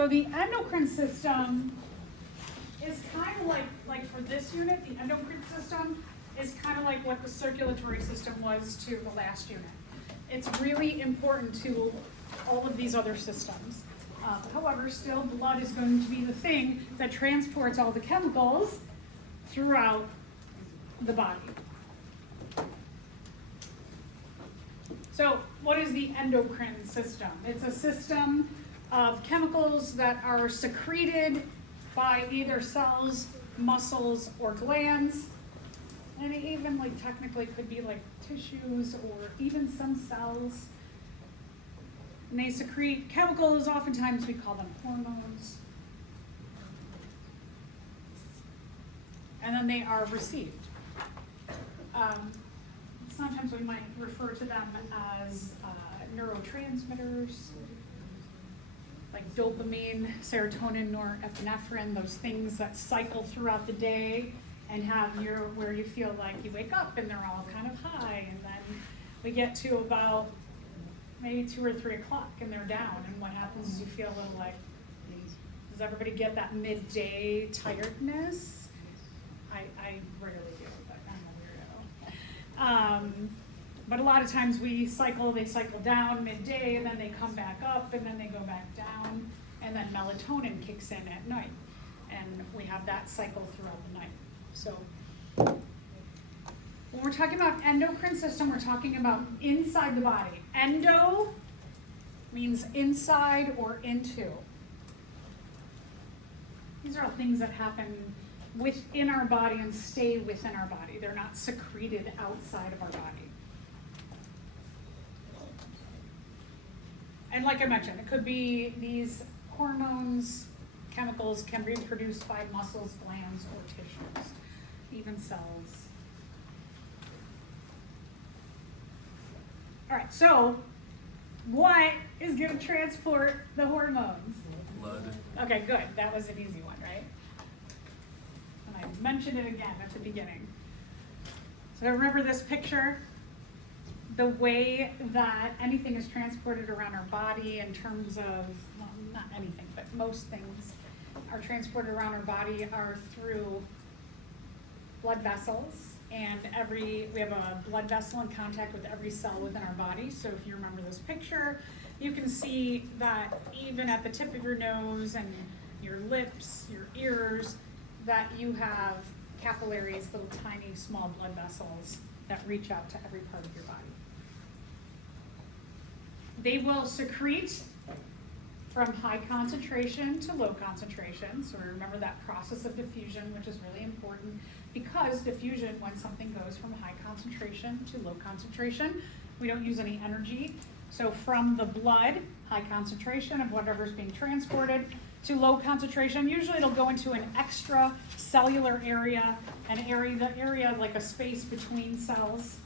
So the endocrine system is kind of like for this unit, the endocrine system is kind of like what the circulatory system was to the last unit. It's really important to all of these other systems. However, still blood is going to be the thing that transports all the chemicals throughout the body. So what is the endocrine system? It's a system of chemicals that are secreted by either cells, muscles, or glands. And it even technically could be like tissues or even some cells. And they secrete chemicals, oftentimes we call them hormones. And then they are received. Sometimes we might refer to them as neurotransmitters, like dopamine, serotonin, norepinephrine, those things that cycle throughout the day and have where you feel like you wake up and they're all kind of high, and then we get to about maybe 2 or 3 o'clock and they're down, and what happens is you feel a little like, does everybody get that midday tiredness? I rarely do, but I'm a weirdo. But a lot of times they cycle down midday, and then they come back up, and then they go back down, and then melatonin kicks in at night, and we have that cycle throughout the night. So when we're talking about endocrine system, we're talking about inside the body. Endo means inside or into. These are all things that happen within our body and stay within our body. They're not secreted outside of our body. And like I mentioned, it could be these hormones, chemicals can be produced by muscles, glands, or tissues, even cells. All right, so what is going to transport the hormones? Blood. Okay, good. That was an easy one, right? And I mentioned it again at the beginning. So remember this picture? The way that anything is transported around our body in terms of, well, not anything, but most things are transported around our body are through blood vessels, and we have a blood vessel in contact with every cell within our body. So if you remember this picture, you can see that even at the tip of your nose and your lips, your ears, that you have capillaries, little tiny small blood vessels that reach out to every part of your body. They will secrete from high concentration to low concentration. So remember that process of diffusion, which is really important, because diffusion, when something goes from high concentration to low concentration, we don't use any energy. So from the blood, high concentration of whatever's being transported, to low concentration, usually it'll go into an extracellular area, the area like a space between cells,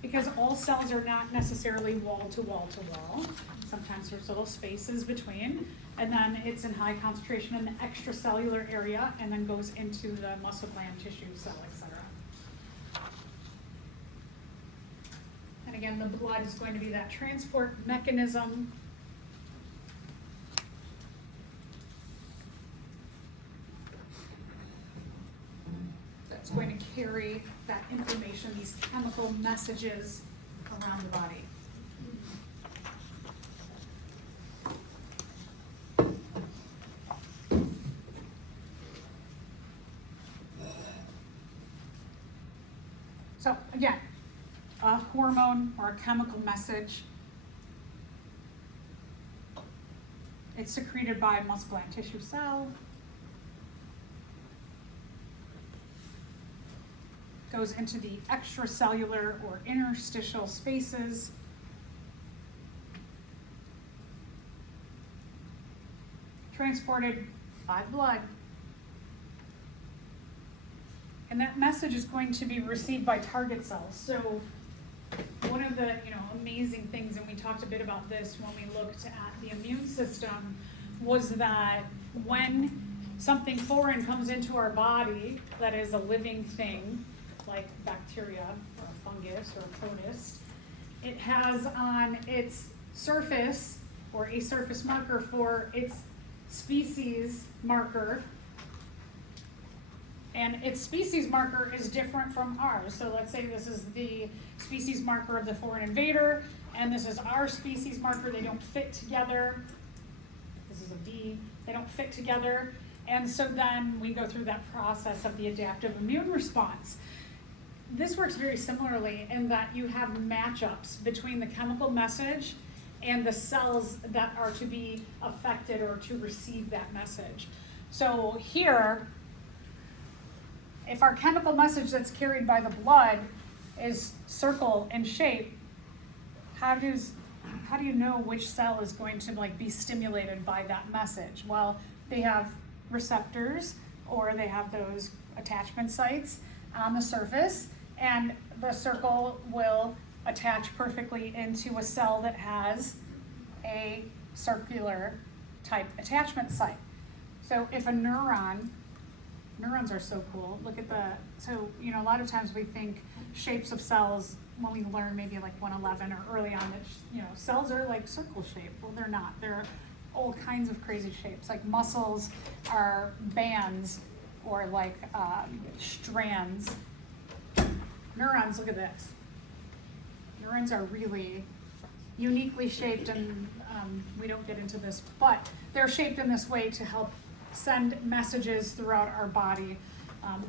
because all cells are not necessarily wall to wall to wall. Sometimes there's little spaces between, and then it's in high concentration in the extracellular area, and then goes into the muscle gland, tissue, cell, etc. And again, the blood is going to be that transport mechanism. That's going to carry that information, these chemical messages around the body. So again, a hormone or a chemical message, it's secreted by muscle gland, tissue, cell. Goes into the extracellular or interstitial spaces. Transported by blood. And that message is going to be received by target cells. So one of the amazing things, and we talked a bit about this when we looked at the immune system, was that when something foreign comes into our body that is a living thing, like bacteria or a fungus or a protist, it has on its surface or a surface marker for its species marker, and its species marker is different from ours. So let's say this is the species marker of the foreign invader, and this is our species marker. They don't fit together. This is a V. They don't fit together. And so then we go through that process of the adaptive immune response. This works very similarly in that you have matchups between the chemical message and the cells that are to be affected or to receive that message. So here, if our chemical message that's carried by the blood is circle in shape, how do you know which cell is going to be stimulated by that message? Well, they have receptors, or they have those attachment sites on the surface, and the circle will attach perfectly into a cell that has a circular type attachment site. So if a neurons are so cool. Look at a lot of times we think shapes of cells when we learn maybe like 111 or early on that, cells are like circle shaped. Well, they're not. They're all kinds of crazy shapes. Like muscles are bands or like strands. Neurons, look at this. Neurons are really uniquely shaped, and we don't get into this, but they're shaped in this way to help send messages throughout our body.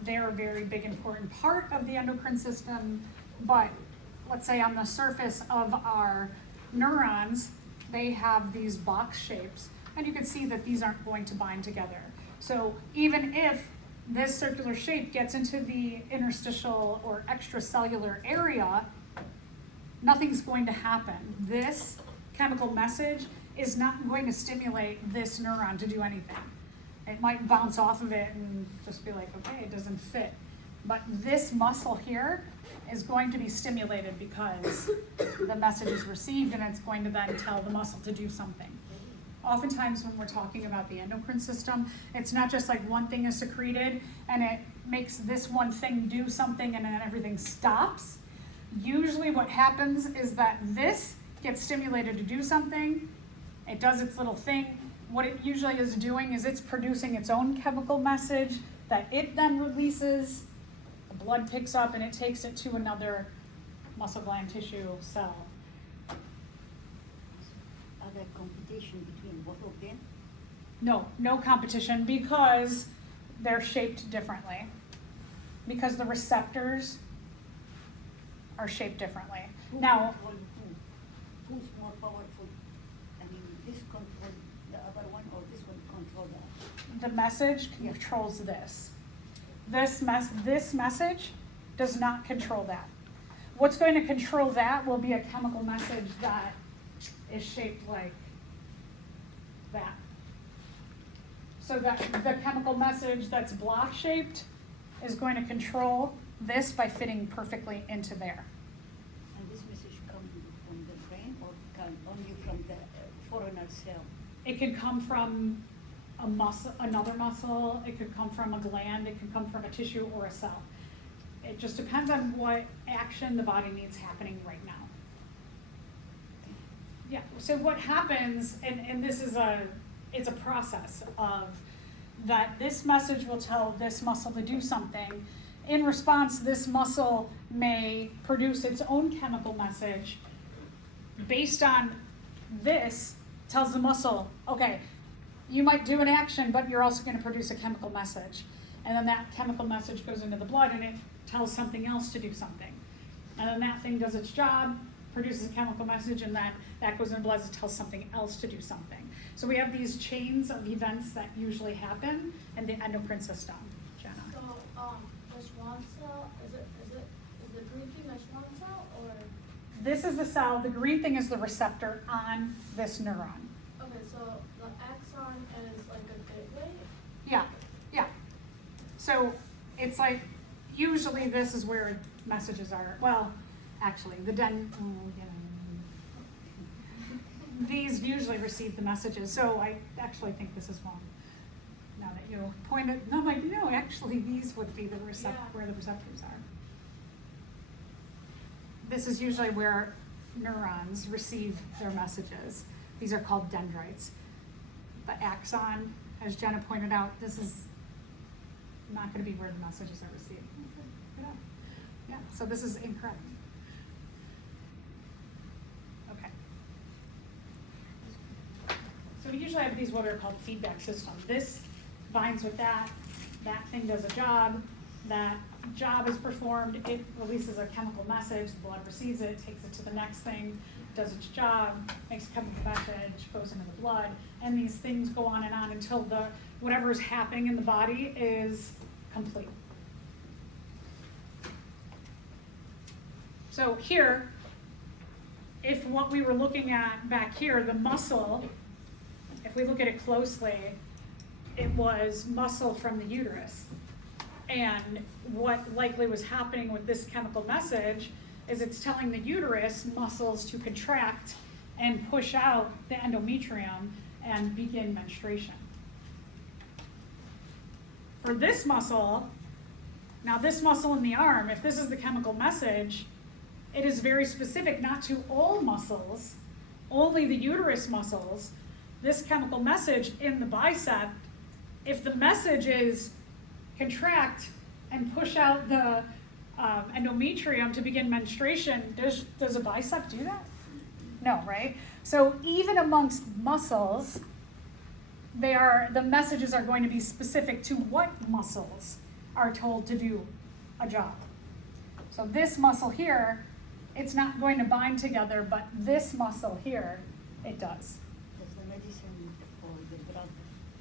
They're a very big, important part of the endocrine system, but let's say on the surface of our neurons, they have these box shapes, and you can see that these aren't going to bind together. So even if this circular shape gets into the interstitial or extracellular area, nothing's going to happen. This chemical message is not going to stimulate this neuron to do anything. It might bounce off of it and just be like, okay, it doesn't fit. But this muscle here is going to be stimulated because the message is received, and it's going to then tell the muscle to do something. Oftentimes when we're talking about the endocrine system, it's not just like one thing is secreted and it makes this one thing do something and then everything stops. Usually what happens is that this gets stimulated to do something, it does its little thing. What it usually is doing is it's producing its own chemical message that it then releases, the blood picks up, and it takes it to another muscle gland tissue cell. Are there competition between both of them? No competition, because they're shaped differently. Because the receptors are shaped differently. Now, who's more powerful? I mean, this control the other one, or this one control that? the message controls this. This message does not control that. What's going to control that will be a chemical message that is shaped like that. So that the chemical message that's block shaped is going to control this by fitting perfectly into there. And this message comes from the brain, or come only from the foreigner cell? It could come from a muscle, another muscle, it could come from a gland, it could come from a tissue or a cell. It just depends on what action the body needs happening right now. Yeah, so what happens, and this is it's a process of that this message will tell this muscle to do something. In response, this muscle may produce its own chemical message based on this, tells the muscle, okay, you might do an action, but you're also going to produce a chemical message. And then that chemical message goes into the blood and it tells something else to do something. And then that thing does its job, produces a chemical message, and then that goes in the blood to tell something else to do something. So we have these chains of events that usually happen in the endocrine system. Jenna. So, the Schwann cell, is the green thing a Schwann cell, or? This is the cell, the green thing is the receptor on this neuron. Okay, so the axon is like a gateway? Yeah. So it's like, usually this is where messages are, well, actually, these usually receive the messages, so I actually think this is wrong. Now that you pointed, no, I'm like, no, actually these would be where the receptors are. This is usually where neurons receive their messages. These are called dendrites. the axon, as Jenna pointed out, this is not gonna be where the messages are received. Yeah, so this is incorrect. Okay. So we usually have these what are called feedback systems. This binds with that thing does a job, that job is performed, it releases a chemical message, the blood receives it, takes it to the next thing, does its job, makes a chemical message, goes into the blood, and these things go on until whatever is happening in the body is complete. So here, if what we were looking at back here, the muscle, if we look at it closely, it was muscle from the uterus. And what likely was happening with this chemical message is it's telling the uterus muscles to contract and push out the endometrium and begin menstruation. For this muscle, now this muscle in the arm, if this is the chemical message, it is very specific not to all muscles, only the uterus muscles. This chemical message in the bicep, if the message is contract and push out the endometrium to begin menstruation, does a bicep do that? No, right? So even amongst muscles, the messages are going to be specific to what muscles are told to do a job. So this muscle here, it's not going to bind together, but this muscle here, it does. Does the medicine or the drug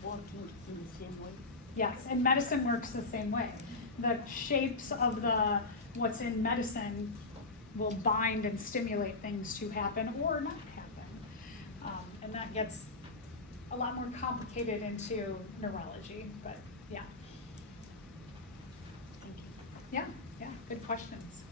working in the same way? Yes, and medicine works the same way. The shapes of what's in medicine will bind and stimulate things to happen or not happen. And that gets a lot more complicated into neurology, but yeah. Thank you. Yeah, good questions.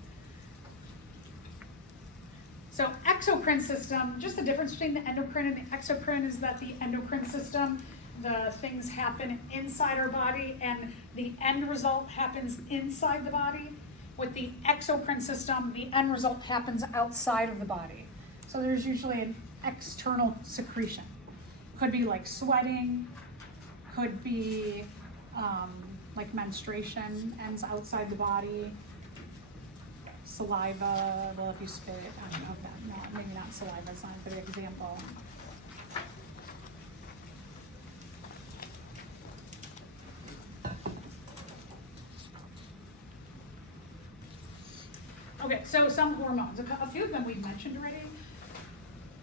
So exocrine system, just the difference between the endocrine and the exocrine is that the endocrine system, the things happen inside our body and the end result happens inside the body. With the exocrine system, the end result happens outside of the body. So there's usually an external secretion. Could be like sweating, could be like menstruation ends outside the body. Saliva, well, if you spit, I don't know if that, no, maybe not saliva, it's not a good example. Okay, so some hormones, a few of them we've mentioned already.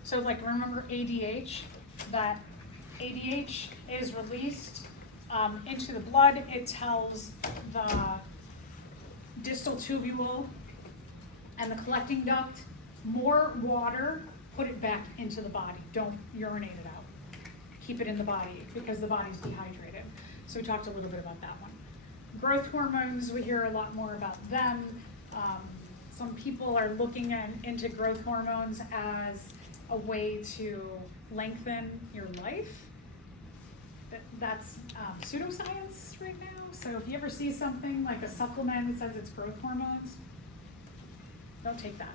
So like remember ADH, that ADH is released into the blood. It tells the distal tubule and the collecting duct, more water, put it back into the body. Don't urinate it out. Keep it in the body because the body's dehydrated. So we talked a little bit about that one. Growth hormones, we hear a lot more about them. Some people are looking into growth hormones as a way to lengthen your life. That's pseudoscience right now. So if you ever see something like a supplement that says it's growth hormones, don't take that.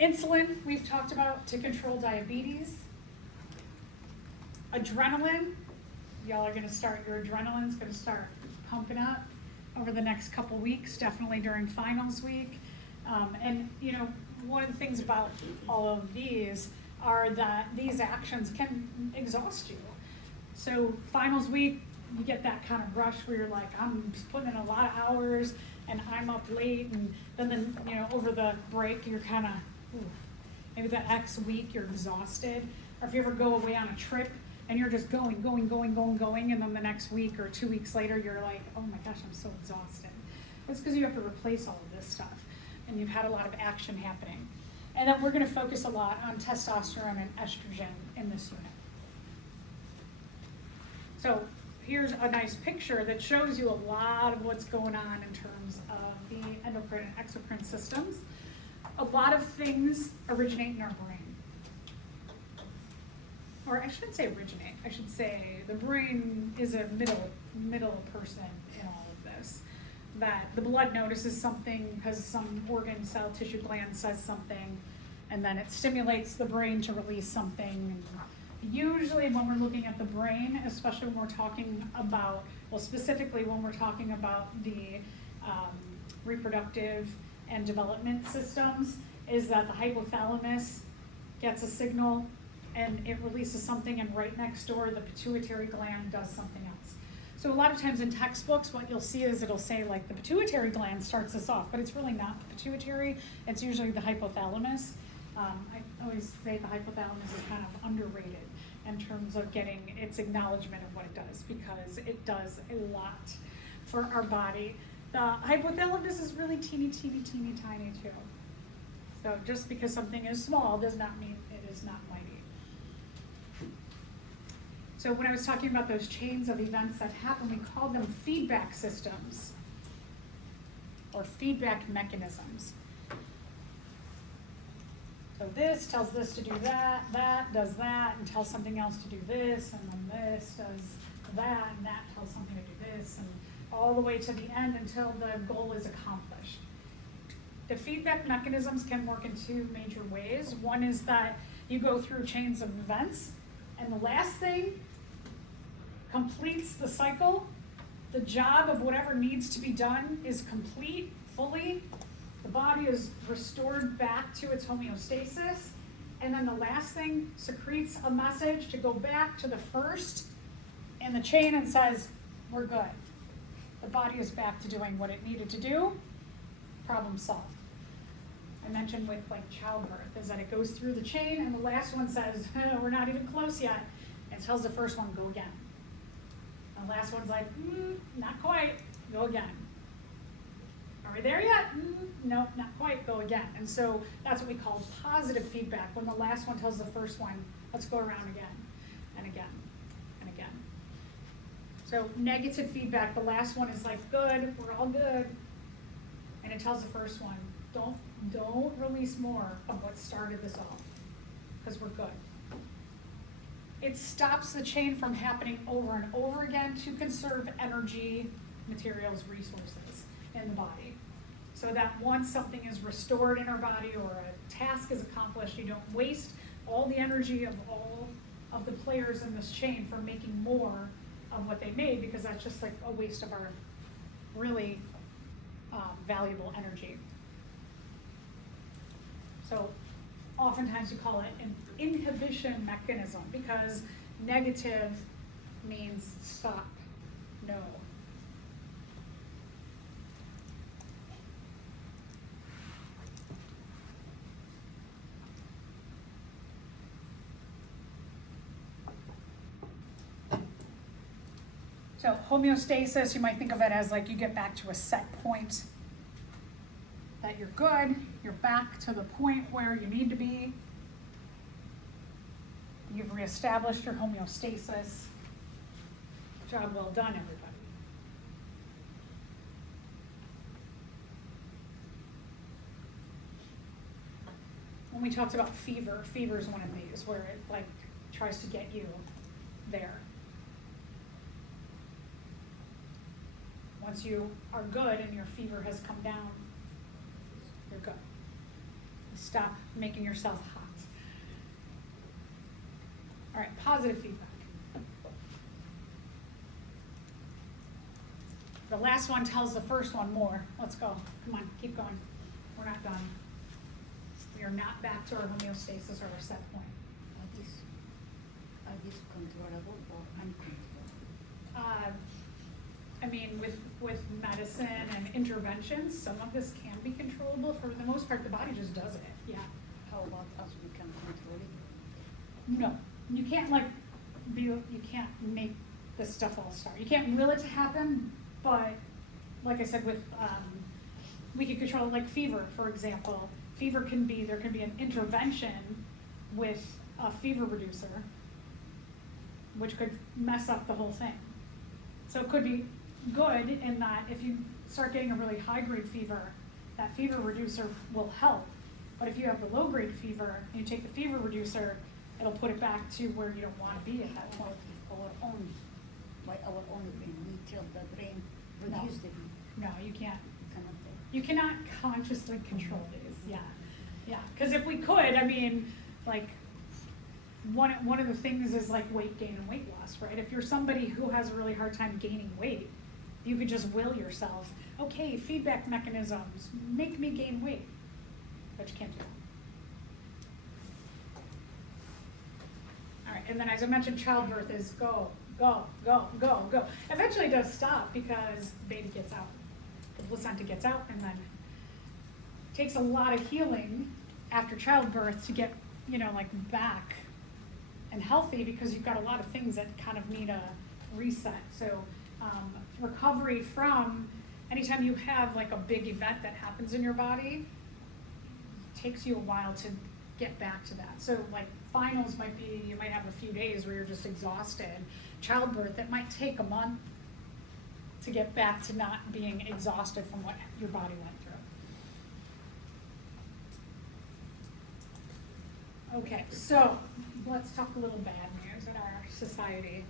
Insulin, we've talked about to control diabetes. Adrenaline, y'all are gonna start, your adrenaline's gonna start pumping up over the next couple weeks, definitely during finals week. And you know, one of the things about all of these are that these actions can exhaust you. So finals week, you get that kind of rush where you're like, I'm putting in a lot of hours and I'm up late, and then you know, over the break you're kind of, maybe that X week you're exhausted. Or if you ever go away on a trip and you're just going, and then the next week or 2 weeks later you're like, oh my gosh, I'm so exhausted. It's because you have to replace all of this stuff and you've had a lot of action happening. And then we're going to focus a lot on testosterone and estrogen in this unit. So here's a nice picture that shows you a lot of what's going on in terms of the endocrine and exocrine systems. A lot of things originate in our brain. Or I shouldn't say originate, I should say the brain is a middle person in all of this. That the blood notices something because some organ, cell, tissue gland says something, and then it stimulates the brain to release something, usually when we're looking at the brain, especially when we're talking about, well, specifically when we're talking about the reproductive and development systems, is that the hypothalamus gets a signal and it releases something, and right next door the pituitary gland does something else. So a lot of times in textbooks what you'll see is it'll say like the pituitary gland starts this off, but it's really not the pituitary, it's usually the hypothalamus. I always say the hypothalamus is kind of underrated in terms of getting its acknowledgement of what it does, because it does a lot for our body. The hypothalamus is really teeny tiny too. So just because something is small does not mean it is not mighty. So when I was talking about those chains of events that happen, we call them feedback systems or feedback mechanisms. So this tells this to do that, that does that, and tells something else to do this, and then this does that, and that tells something to do this, and all the way to the end until the goal is accomplished. The feedback mechanisms can work in two major ways. One is that you go through chains of events, and the last thing completes the cycle. The job of whatever needs to be done is complete fully. The body is restored back to its homeostasis, and then the last thing secretes a message to go back to the first in the chain and says, we're good. The body is back to doing what it needed to do. Problem solved. I mentioned with like childbirth is that it goes through the chain and the last one says, oh, we're not even close yet, and tells the first one, go again. And the last one's like, not quite, go again. Are we there yet? Nope, not quite, go again. And so that's what we call positive feedback, when the last one tells the first one, let's go around again, and again, and again. So negative feedback, the last one is like, good, we're all good. And it tells the first one, don't release more of what started this off, because we're good. It stops the chain from happening over and over again to conserve energy, materials, resources in the body. So that once something is restored in our body or a task is accomplished, you don't waste all the energy of all of the players in this chain from making more of what they made, because that's just like a waste of our really valuable energy. So oftentimes we call it an inhibition mechanism, because negative means stop, no. So homeostasis, you might think of it as like you get back to a set point, that you're good, you're back to the point where you need to be. You've reestablished your homeostasis. Job well done, everybody. When we talked about fever, fever is one of these where it like tries to get you there. Once you are good and your fever has come down, you're good. Stop making yourself hot. All right, positive feedback. The last one tells the first one more. Let's go. Come on, keep going. We're not done. We are not back to our homeostasis or our set point. Are these controllable or uncontrollable? I mean, with medicine and interventions, some of this can be controllable. For the most part, the body just does it. Yeah. How about us? We can control it? No, you can't you can't make this stuff all start. You can't will it to happen, but like I said, with we can control it, like fever, for example. Fever there can be an intervention with a fever reducer, which could mess up the whole thing. So it could be good in that if you start getting a really high-grade fever, that fever reducer will help. But if you have the low-grade fever and you take the fever reducer, it'll put it back to where you don't want to be at that point. By our own brain, we tell the brain No. reduce the heat. No, you can't. Cannot do. You cannot consciously control these. Yeah, yeah. Because if we could, I mean, like, one of the things is like weight gain and weight loss, right? If you're somebody who has a really hard time gaining weight, you could just will yourself, okay, feedback mechanisms, make me gain weight, but you can't do that. All right, and then as I mentioned, childbirth is go, go, go, go, go. Eventually it does stop because the baby gets out, the placenta gets out, and then it takes a lot of healing after childbirth to get, like back and healthy, because you've got a lot of things that kind of need a reset. So recovery from anytime you have like a big event that happens in your body, it takes you a while to get back to that. So like finals might be, you might have a few days where you're just exhausted. Childbirth, it might take a month to get back to not being exhausted from what your body went through. Okay, so let's talk a little bad news in our society.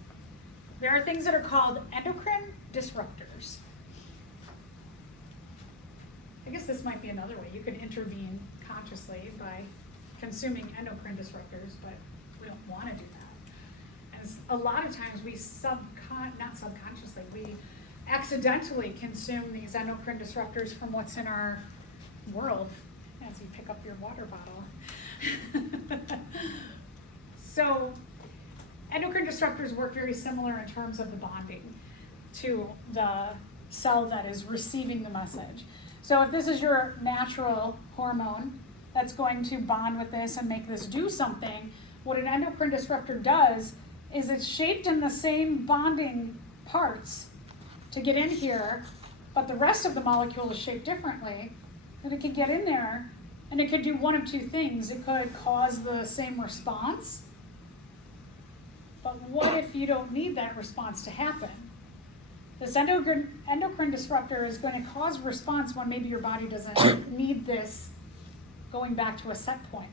There are things that are called endocrine disruptors. I guess this might be another way. You can intervene consciously by consuming endocrine disruptors, but we don't want to do that. And a lot of times we not subconsciously, we accidentally consume these endocrine disruptors from what's in our world as you pick up your water bottle. So endocrine disruptors work very similar in terms of the bonding to the cell that is receiving the message. So if this is your natural hormone that's going to bond with this and make this do something, what an endocrine disruptor does is it's shaped in the same bonding parts to get in here, but the rest of the molecule is shaped differently, and it can get in there, and it could do one of two things. It could cause the same response, but what if you don't need that response to happen? This endocrine disruptor is going to cause response when maybe your body doesn't need this going back to a set point.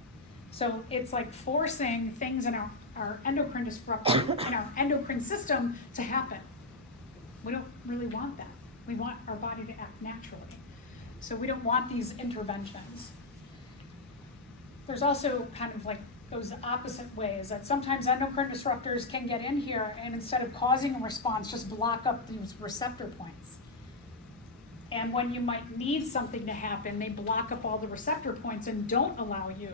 So it's like forcing things in our endocrine disruptor, in our endocrine system to happen. We don't really want that. We want our body to act naturally. So we don't want these interventions. There's also kind of like those opposite ways that sometimes endocrine disruptors can get in here and instead of causing a response, just block up these receptor points. And when you might need something to happen, they block up all the receptor points and don't allow you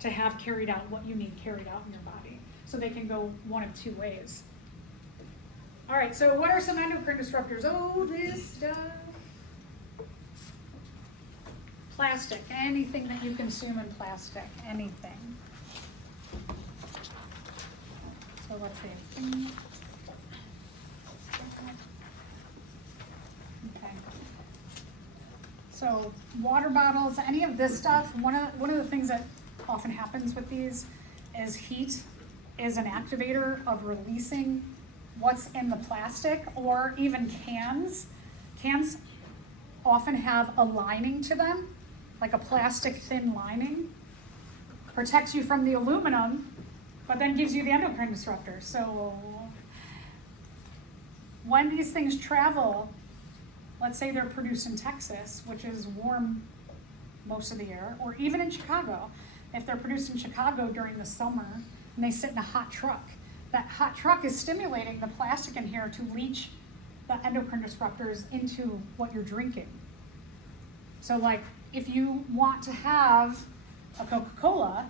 to have carried out what you need carried out in your body. So they can go one of two ways. All right, so what are some endocrine disruptors? Oh, this stuff. Plastic, anything that you consume in plastic, anything. So let's see. Okay. So water bottles, any of this stuff, one of the things that often happens with these is heat is an activator of releasing what's in the plastic, or even cans. Cans often have a lining to them, like a plastic thin lining. Protects you from the aluminum, but then gives you the endocrine disruptor. So when these things travel, let's say they're produced in Texas, which is warm most of the year, or even in Chicago. If they're produced in Chicago during the summer and they sit in a hot truck, that hot truck is stimulating the plastic in here to leach the endocrine disruptors into what you're drinking. So like if you want to have a Coca-Cola,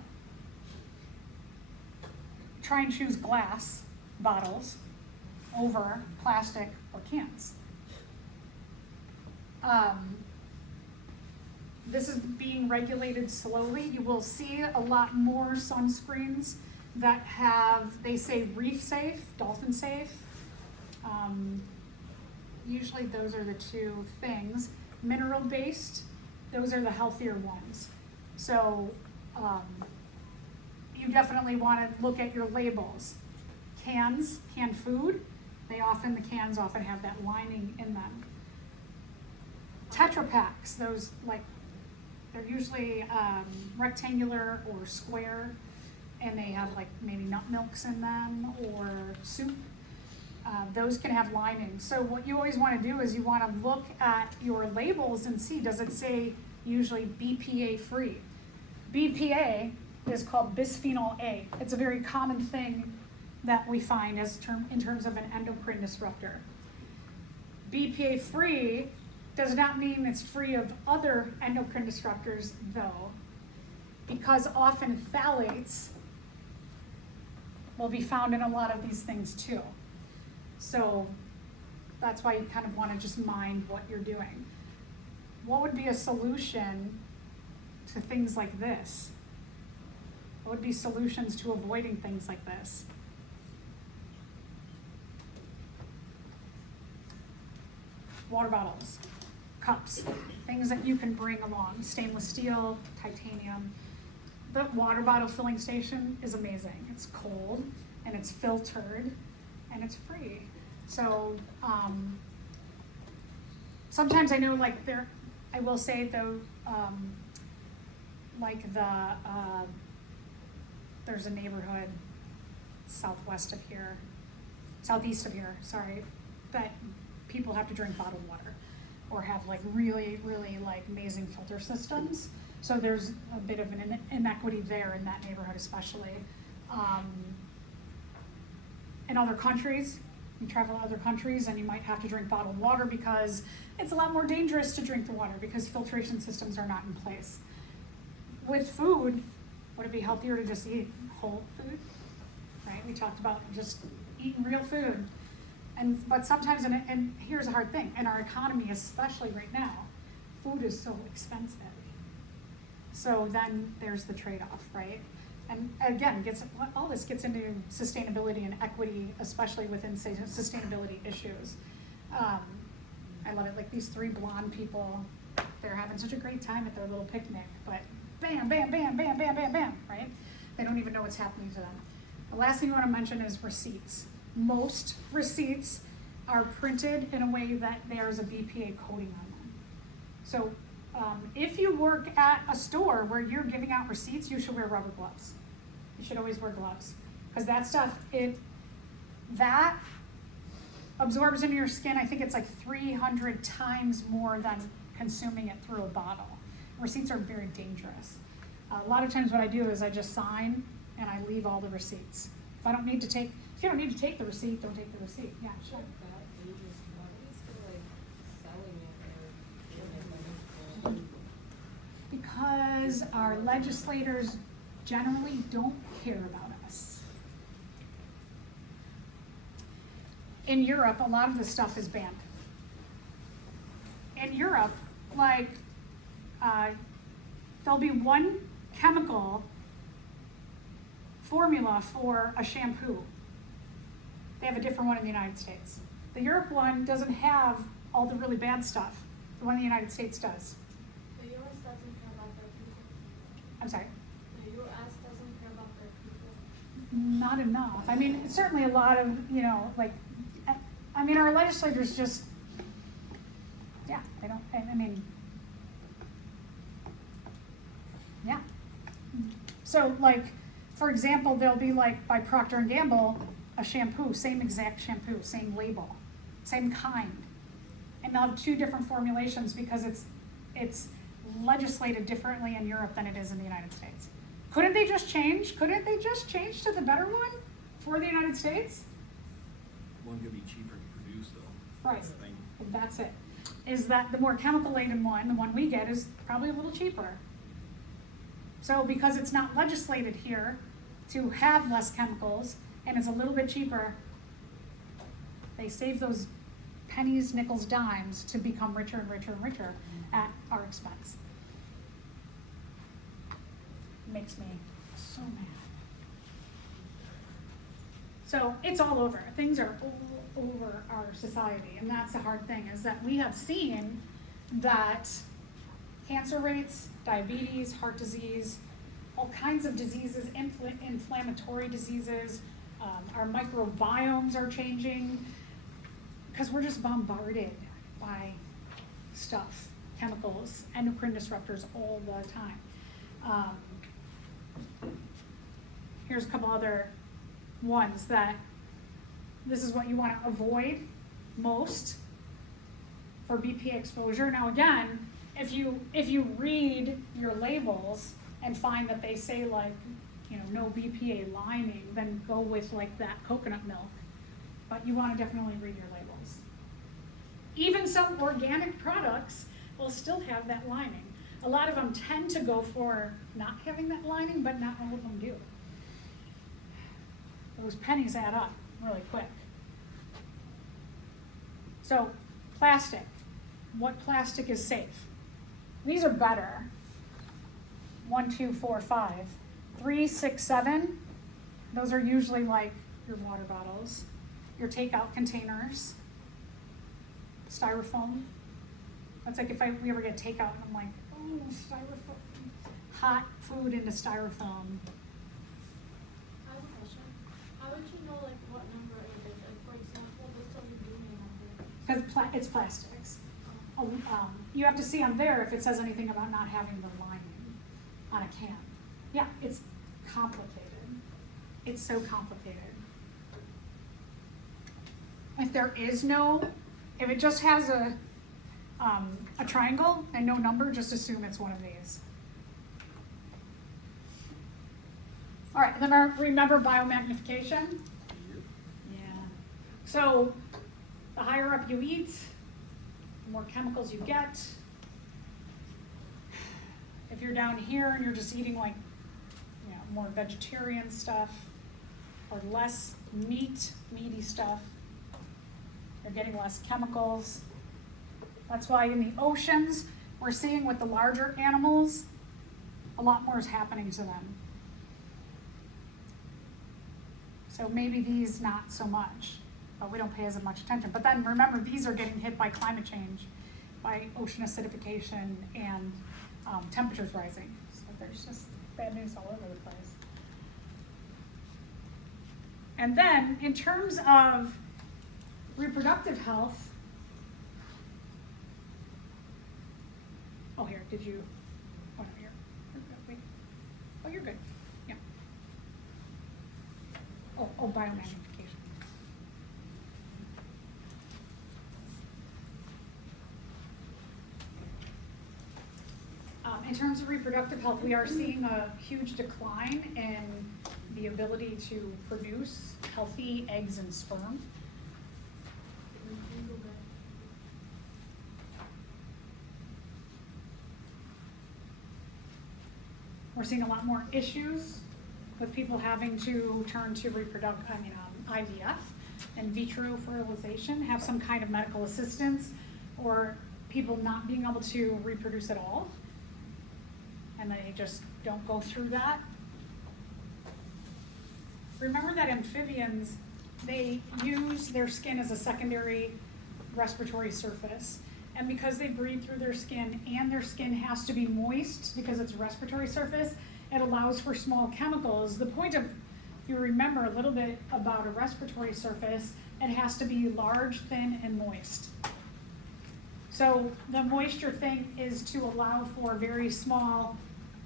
try and choose glass bottles over plastic or cans. This is being regulated slowly. You will see a lot more sunscreens that have, they say reef safe, dolphin safe. Usually those are the two things. Mineral based, those are the healthier ones. So you definitely want to look at your labels. Cans, canned food, the cans often have that lining in them. Tetra Paks, those they're usually rectangular or square, and they have like maybe nut milks in them or soup. Those can have linings. So what you always want to do is you want to look at your labels and see, does it say usually BPA free? BPA is called bisphenol A. It's a very common thing that we find in terms of an endocrine disruptor. BPA free does not mean it's free of other endocrine disruptors though, because often phthalates will be found in a lot of these things too. So that's why you kind of want to just mind what you're doing. What would be a solution to things like this? What would be solutions to avoiding things like this? Water bottles, cups, things that you can bring along, stainless steel, titanium. The water bottle filling station is amazing. It's cold and it's filtered and it's free. So sometimes I know like I will say though, like there's a neighborhood southeast of here, sorry, that people have to drink bottled water or have like really, really like amazing filter systems. So there's a bit of an inequity there in that neighborhood especially. In other countries, you travel to other countries and you might have to drink bottled water because it's a lot more dangerous to drink the water because filtration systems are not in place. With food, would it be healthier to just eat whole food? Right, we talked about just eating real food. But sometimes, and here's a hard thing, in our economy, especially right now, food is so expensive. So then there's the trade-off, right? And again, all this gets into sustainability and equity, especially within sustainability issues. I love it, like these three blonde people, they're having such a great time at their little picnic, but bam, bam, bam, bam, bam, bam, bam, right? They don't even know what's happening to them. The last thing I want to mention is receipts. Most receipts are printed in a way that there's a BPA coating on them. So if you work at a store where you're giving out receipts, you should wear rubber gloves. You should always wear gloves because that stuff, that absorbs into your skin. I think it's like 300 times more than consuming it through a bottle. Receipts are very dangerous. A lot of times what I do is I just sign and I leave all the receipts. If you don't need to take the receipt, don't take the receipt. Yeah, sure. Because our legislators generally don't care about us. In Europe, a lot of this stuff is banned. In Europe, like, there'll be one chemical formula for a shampoo. They have a different one in the United States. The Europe one doesn't have all the really bad stuff. The one in the United States does. The US doesn't care about their people. I'm sorry? The US doesn't care about their people. Not enough. I mean, certainly a lot of, like, I mean, our legislators just, yeah, they don't, I mean, yeah. So, like, for example, there'll be like by Procter & Gamble, a shampoo, same exact shampoo, same label, same kind. And they'll have two different formulations because it's legislated differently in Europe than it is in the United States. Couldn't they just change? Couldn't they just change to the better one for the United States? One could be cheaper to produce though. Right, That's the thing. that's it. Is that the more chemical laden one, the one we get is probably a little cheaper. So because it's not legislated here to have less chemicals and it's a little bit cheaper, they save those pennies, nickels, dimes to become richer and richer and richer at our expense. Makes me so mad. So it's all over. Things are all over our society, and that's the hard thing, is that we have seen that cancer rates, diabetes, heart disease, all kinds of diseases, inflammatory diseases, our microbiomes are changing because we're just bombarded by stuff, chemicals, endocrine disruptors all the time. Here's a couple other ones that this is what you want to avoid most for BPA exposure. Now again, if you read your labels and find that they say like, you know, no BPA lining, then go with like that coconut milk. But you wanna definitely read your labels. Even some organic products will still have that lining. A lot of them tend to go for not having that lining, but not all of them do. Those pennies add up really quick. So, plastic. What plastic is safe? These are better. 1, 2, 4, 5. 3, 6, 7. Those are usually like your water bottles, your takeout containers, styrofoam. That's like if we ever get takeout and I'm like, oh, styrofoam. Hot food into styrofoam. I have a question. How would you know like what number it is? Like for example, this doesn't give me a number. Because it's plastics. You have to see on there if it says anything about not having the lining on a can. Yeah, it's complicated. It's so complicated. If there is if it just has a triangle and no number, just assume it's one of these. All right, then remember biomagnification? Yeah. So the higher up you eat, the more chemicals you get. If you're down here and you're just eating like, you know, more vegetarian stuff or less meaty stuff, you're getting less chemicals. That's why in the oceans, we're seeing with the larger animals, a lot more is happening to them. So maybe these not so much, but we don't pay as much attention. But then remember, these are getting hit by climate change, by ocean acidification and temperatures rising. So there's just bad news all over the place. And then in terms of reproductive health, oh here, did you, oh no, you're good, wait. Oh, you're good, yeah. Oh, biomagnification. In terms of reproductive health, we are seeing a huge decline in the ability to produce healthy eggs and sperm. We're seeing a lot more issues with people having to turn to IVF, in vitro fertilization, have some kind of medical assistance, or people not being able to reproduce at all, and they just don't go through that. Remember that amphibians, they use their skin as a secondary respiratory surface. And because they breathe through their skin and their skin has to be moist because it's a respiratory surface, it allows for small chemicals. The point of, if you remember a little bit about a respiratory surface, it has to be large, thin, and moist. So the moisture thing is to allow for very small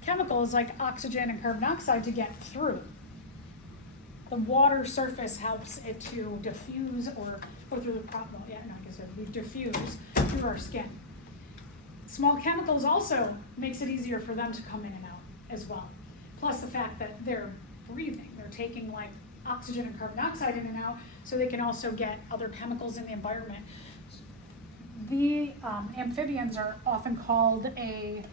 chemicals like oxygen and carbon dioxide to get through. The water surface helps it to diffuse or go through the problem. Yeah, no, I guess we diffuse through our skin. Small chemicals also makes it easier for them to come in and out as well. Plus the fact that they're breathing, they're taking like oxygen and carbon dioxide in and out, so they can also get other chemicals in the environment. The amphibians are often called a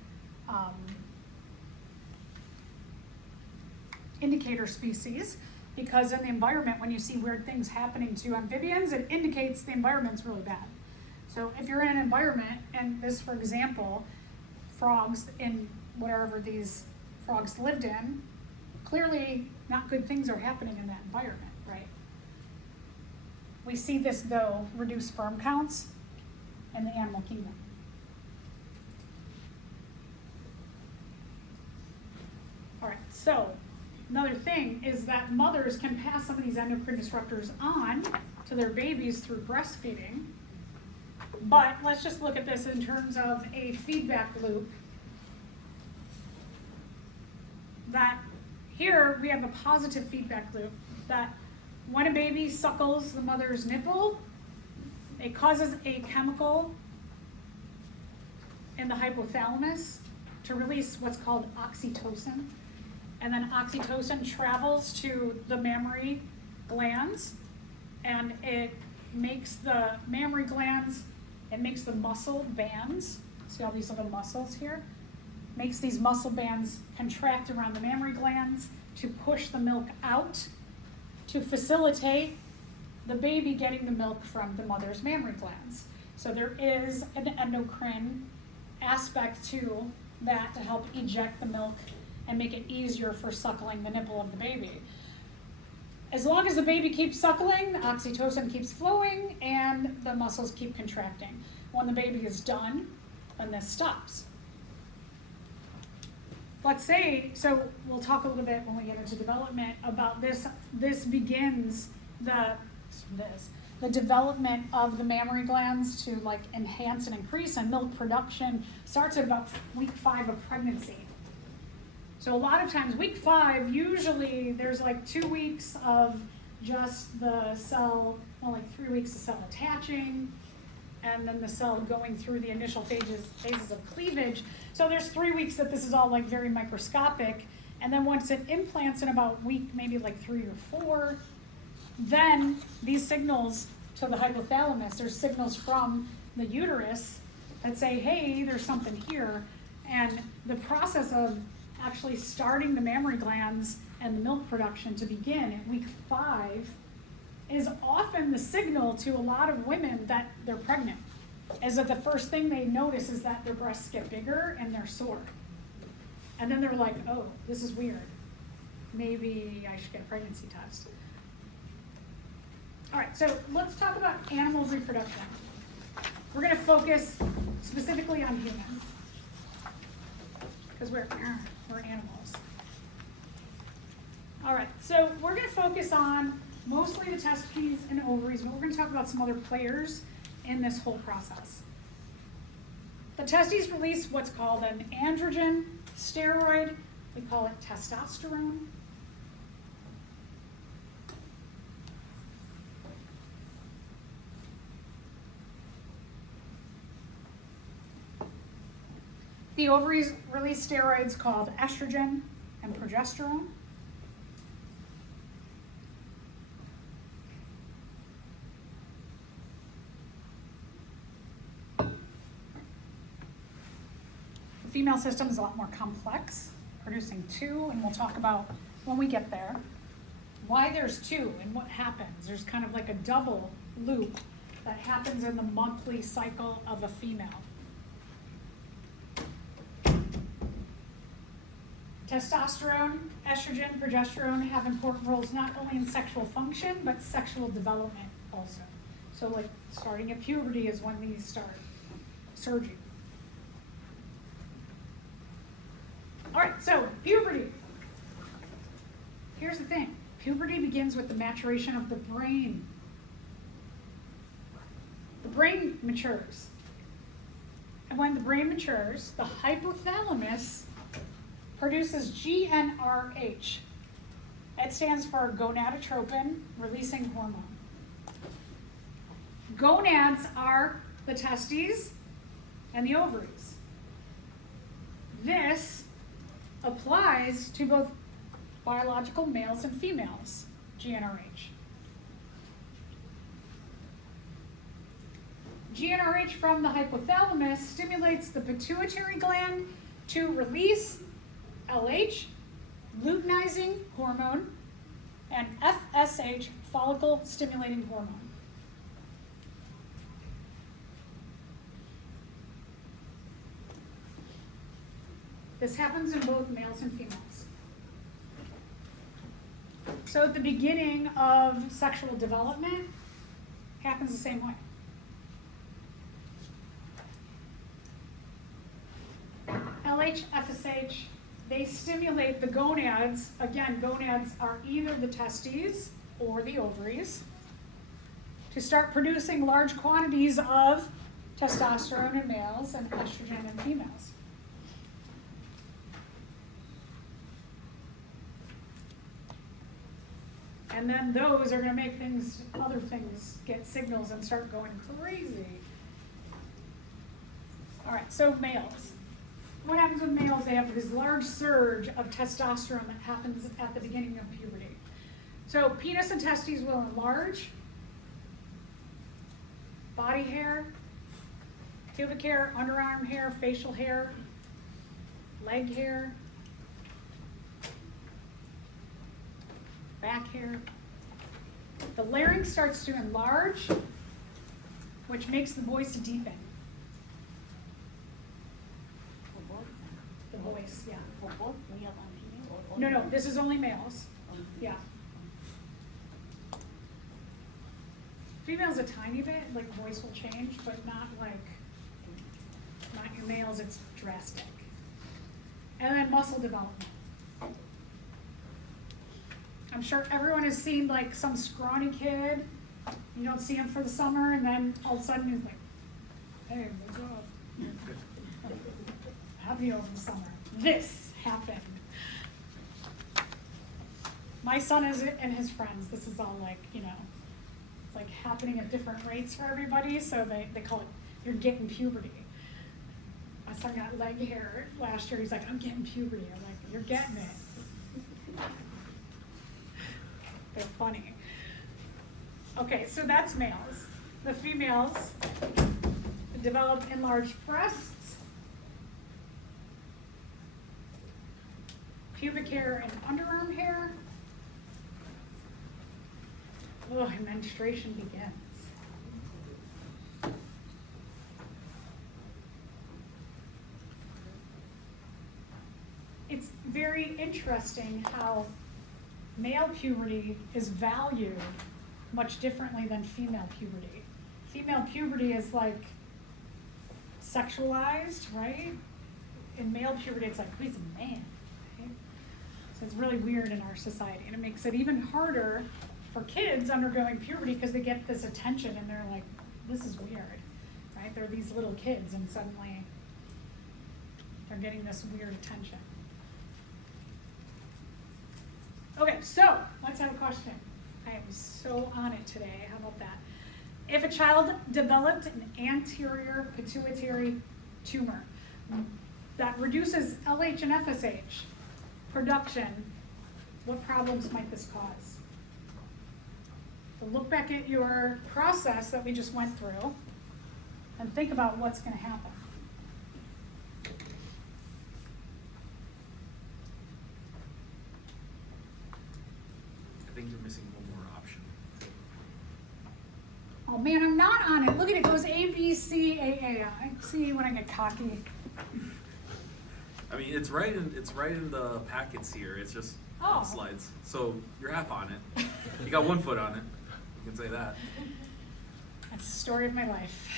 indicator species, because in the environment, when you see weird things happening to amphibians, it indicates the environment's really bad. So if you're in an environment, and this, for example, frogs in whatever these frogs lived in, clearly not good things are happening in that environment, right? We see this, though, reduced sperm counts in the animal kingdom. All right, so another thing is that mothers can pass some of these endocrine disruptors on to their babies through breastfeeding. But let's just look at this in terms of a feedback loop. That here we have a positive feedback loop, that when a baby suckles the mother's nipple, it causes a chemical in the hypothalamus to release what's called oxytocin. And then oxytocin travels to the mammary glands, and it makes the mammary glands, it makes the muscle bands, see all these little muscles here? Makes these muscle bands contract around the mammary glands to push the milk out to facilitate the baby getting the milk from the mother's mammary glands. So there is an endocrine aspect to that to help eject the milk and make it easier for suckling the nipple of the baby. As long as the baby keeps suckling, the oxytocin keeps flowing and the muscles keep contracting. When the baby is done, then this stops. Let's say, so we'll talk a little bit when we get into development about this. This begins the development of the mammary glands to like enhance and increase, and milk production starts at about week 5 of pregnancy. So a lot of times, week 5, usually there's like 2 weeks of just the cell, well, like 3 weeks of cell attaching, and then the cell going through the initial phases of cleavage. So there's 3 weeks that this is all like very microscopic, and then once it implants in about week, maybe like 3 or 4, then these signals to the hypothalamus, there's signals from the uterus that say, hey, there's something here, and the process of actually starting the mammary glands and the milk production to begin at week 5 is often the signal to a lot of women that they're pregnant. Is that the first thing they notice is that their breasts get bigger and they're sore. And then they're like, oh, this is weird. Maybe I should get a pregnancy test. All right, so let's talk about animal reproduction. We're gonna focus specifically on humans because we're animals. All right, so we're gonna focus on mostly the testes and ovaries, but we're gonna talk about some other players in this whole process. The testes release what's called an androgen steroid. We call it testosterone. The ovaries release steroids called estrogen and progesterone. The female system is a lot more complex, producing 2, and we'll talk about when we get there why there's 2 and what happens. There's kind of like a double loop that happens in the monthly cycle of a female. Testosterone, estrogen, progesterone have important roles not only in sexual function, but sexual development also. So like starting at puberty is when these start surging. All right, so puberty. Here's the thing. Puberty begins with the maturation of the brain. The brain matures. And when the brain matures, the hypothalamus produces GnRH. It stands for gonadotropin releasing hormone. Gonads are the testes and the ovaries. This applies to both biological males and females, GnRH. GnRH from the hypothalamus stimulates the pituitary gland to release LH, luteinizing hormone, and FSH, follicle stimulating hormone. This happens in both males and females. So at the beginning of sexual development, happens the same way. LH, FSH, they stimulate the gonads. Again, gonads are either the testes or the ovaries to start producing large quantities of testosterone in males and estrogen in females. And then those are going to make other things get signals and start going crazy. All right, so males. what happens with males, they have this large surge of testosterone that happens at the beginning of puberty. So penis and testes will enlarge, body hair, pubic hair, underarm hair, facial hair, leg hair, back hair. The larynx starts to enlarge, which makes the voice deepen. For both? The voice, yeah. For both male and female or No, only? no, this is only males. Only Yeah. females? Females a tiny bit, like voice will change, but not your males, it's drastic. And then muscle development. I'm sure everyone has seen like some scrawny kid, you don't see him for the summer, and then all of a sudden he's like, hey, what's up? Happy over the summer. This happened. My son and his friends, this is all like, it's like happening at different rates for everybody, so they call it, you're getting puberty. My son got leg hair last year, he's like, I'm getting puberty. I'm like, you're getting it. They're funny. Okay, so that's males. The females develop enlarged breasts, pubic hair and underarm hair. Oh, and menstruation begins. It's very interesting how male puberty is valued much differently than female puberty. Female puberty is like sexualized, right? In male puberty, it's like, he's a man, right? So it's really weird in our society, and it makes it even harder for kids undergoing puberty because they get this attention and they're like, this is weird, right? They're these little kids and suddenly they're getting this weird attention. Okay, so let's have a question. I was so on it today. How about that? If a child developed an anterior pituitary tumor that reduces LH and FSH production, what problems might this cause? So look back at your process that we just went through and think about what's going to happen. I think you're missing one more option. Oh man, I'm not on it. Look at it. It goes A, B, C, A, A. I see when I get cocky. I mean, it's right in the packets here. It's just Oh. on the slides. So you're half on it. You got 1 foot on it. You can say that. That's the story of my life.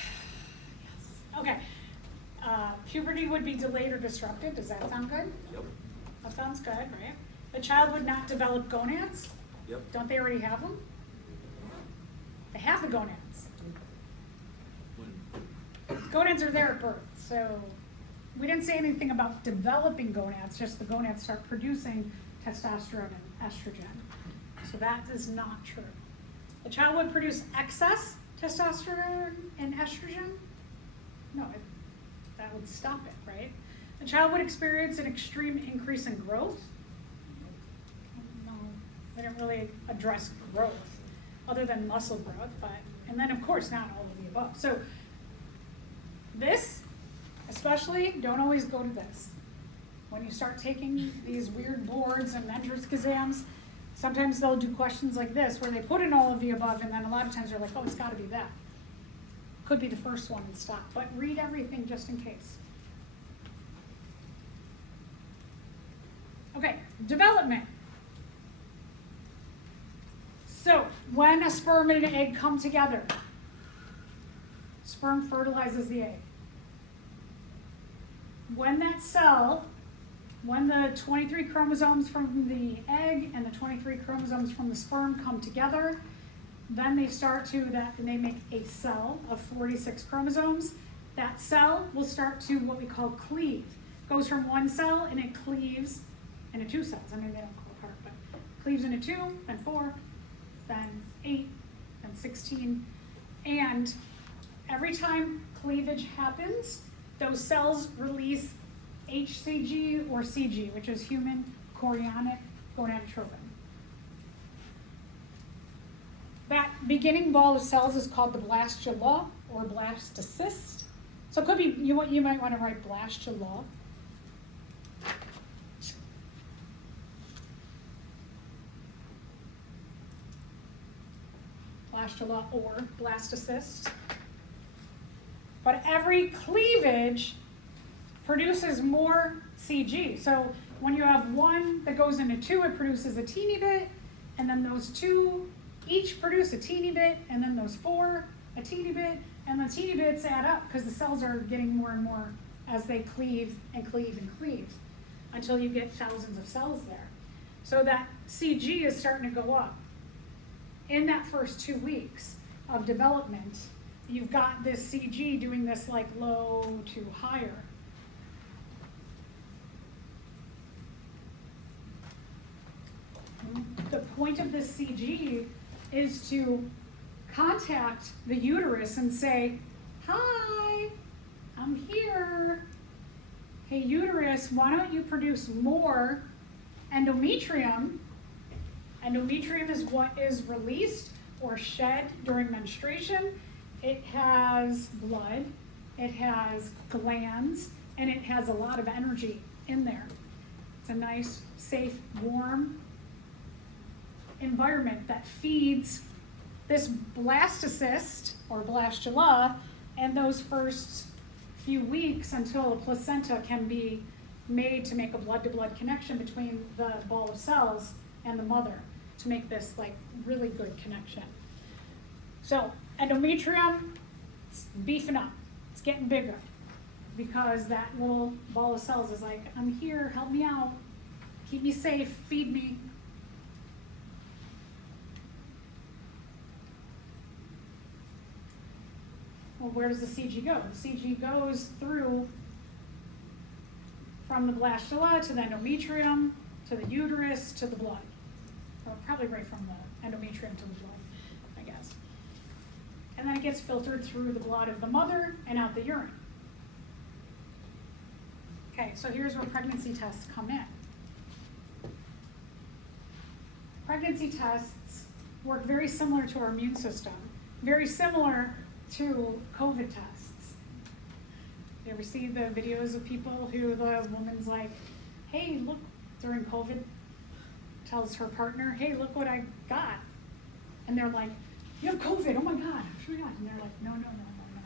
Yes. Okay. Puberty would be delayed or disrupted. Does that sound good? Yep. That sounds good, right? The child would not develop gonads. Yep. Don't they already have them? They have the gonads. When Gonads are there at birth, so we didn't say anything about developing gonads, just the gonads start producing testosterone and estrogen. So that is not true. The child would produce excess testosterone and estrogen? No, that would stop it, right? The child would experience an extreme increase in growth. No, they didn't really address growth other than muscle growth, and then of course not all of the above. So this, especially, don't always go to this. When you start taking these weird boards and entrance exams, sometimes they'll do questions like this where they put in all of the above, and then a lot of times they're like, oh, it's got to be that. Could be the first one and stop, but read everything just in case. Okay, development. So when a sperm and an egg come together, sperm fertilizes the egg. When the 23 chromosomes from the egg and the 23 chromosomes from the sperm come together, then they make a cell of 46 chromosomes. That cell will start to what we call cleave. Goes from one cell and it cleaves into two cells. I mean, they don't go apart, but cleaves into 2, then 4, then 8, then 16. And every time cleavage happens, those cells release HCG or CG, which is human chorionic gonadotropin. That beginning ball of cells is called the blastula or blastocyst. So it could be, you might want to write blastula. Blastula or blastocyst. But every cleavage produces more CG. So when you have one that goes into two, it produces a teeny bit, and then those two each produce a teeny bit, and then those four a teeny bit, and the teeny bits add up because the cells are getting more and more as they cleave and cleave and cleave until you get thousands of cells there. So that CG is starting to go up. In that first 2 weeks of development, you've got this CG doing this like low to higher. The point of this CG is to contact the uterus and say, hi, I'm here. Hey uterus, why don't you produce more endometrium? Endometrium is what is released or shed during menstruation. It has blood, it has glands, and it has a lot of energy in there. It's a nice, safe, warm environment that feeds this blastocyst or blastula in those first few weeks until a placenta can be made to make a blood-to-blood connection between the ball of cells and the mother to make this like really good connection. So endometrium, it's beefing up, it's getting bigger because that little ball of cells is like, I'm here, help me out, keep me safe, feed me. Well, where does the CG go? The CG goes through from the blastula to the endometrium, to the uterus, to the blood. Or probably right from the endometrium to the blood, I guess. And then it gets filtered through the blood of the mother and out the urine. Okay, so here's where pregnancy tests come in. Pregnancy tests work very similar to our immune system, very similar to COVID tests. You ever see the videos of people who the woman's like, hey, look, during COVID, tells her partner, hey, look what I got. And they're like, you have COVID, oh my God, oh my God. And they're like, no,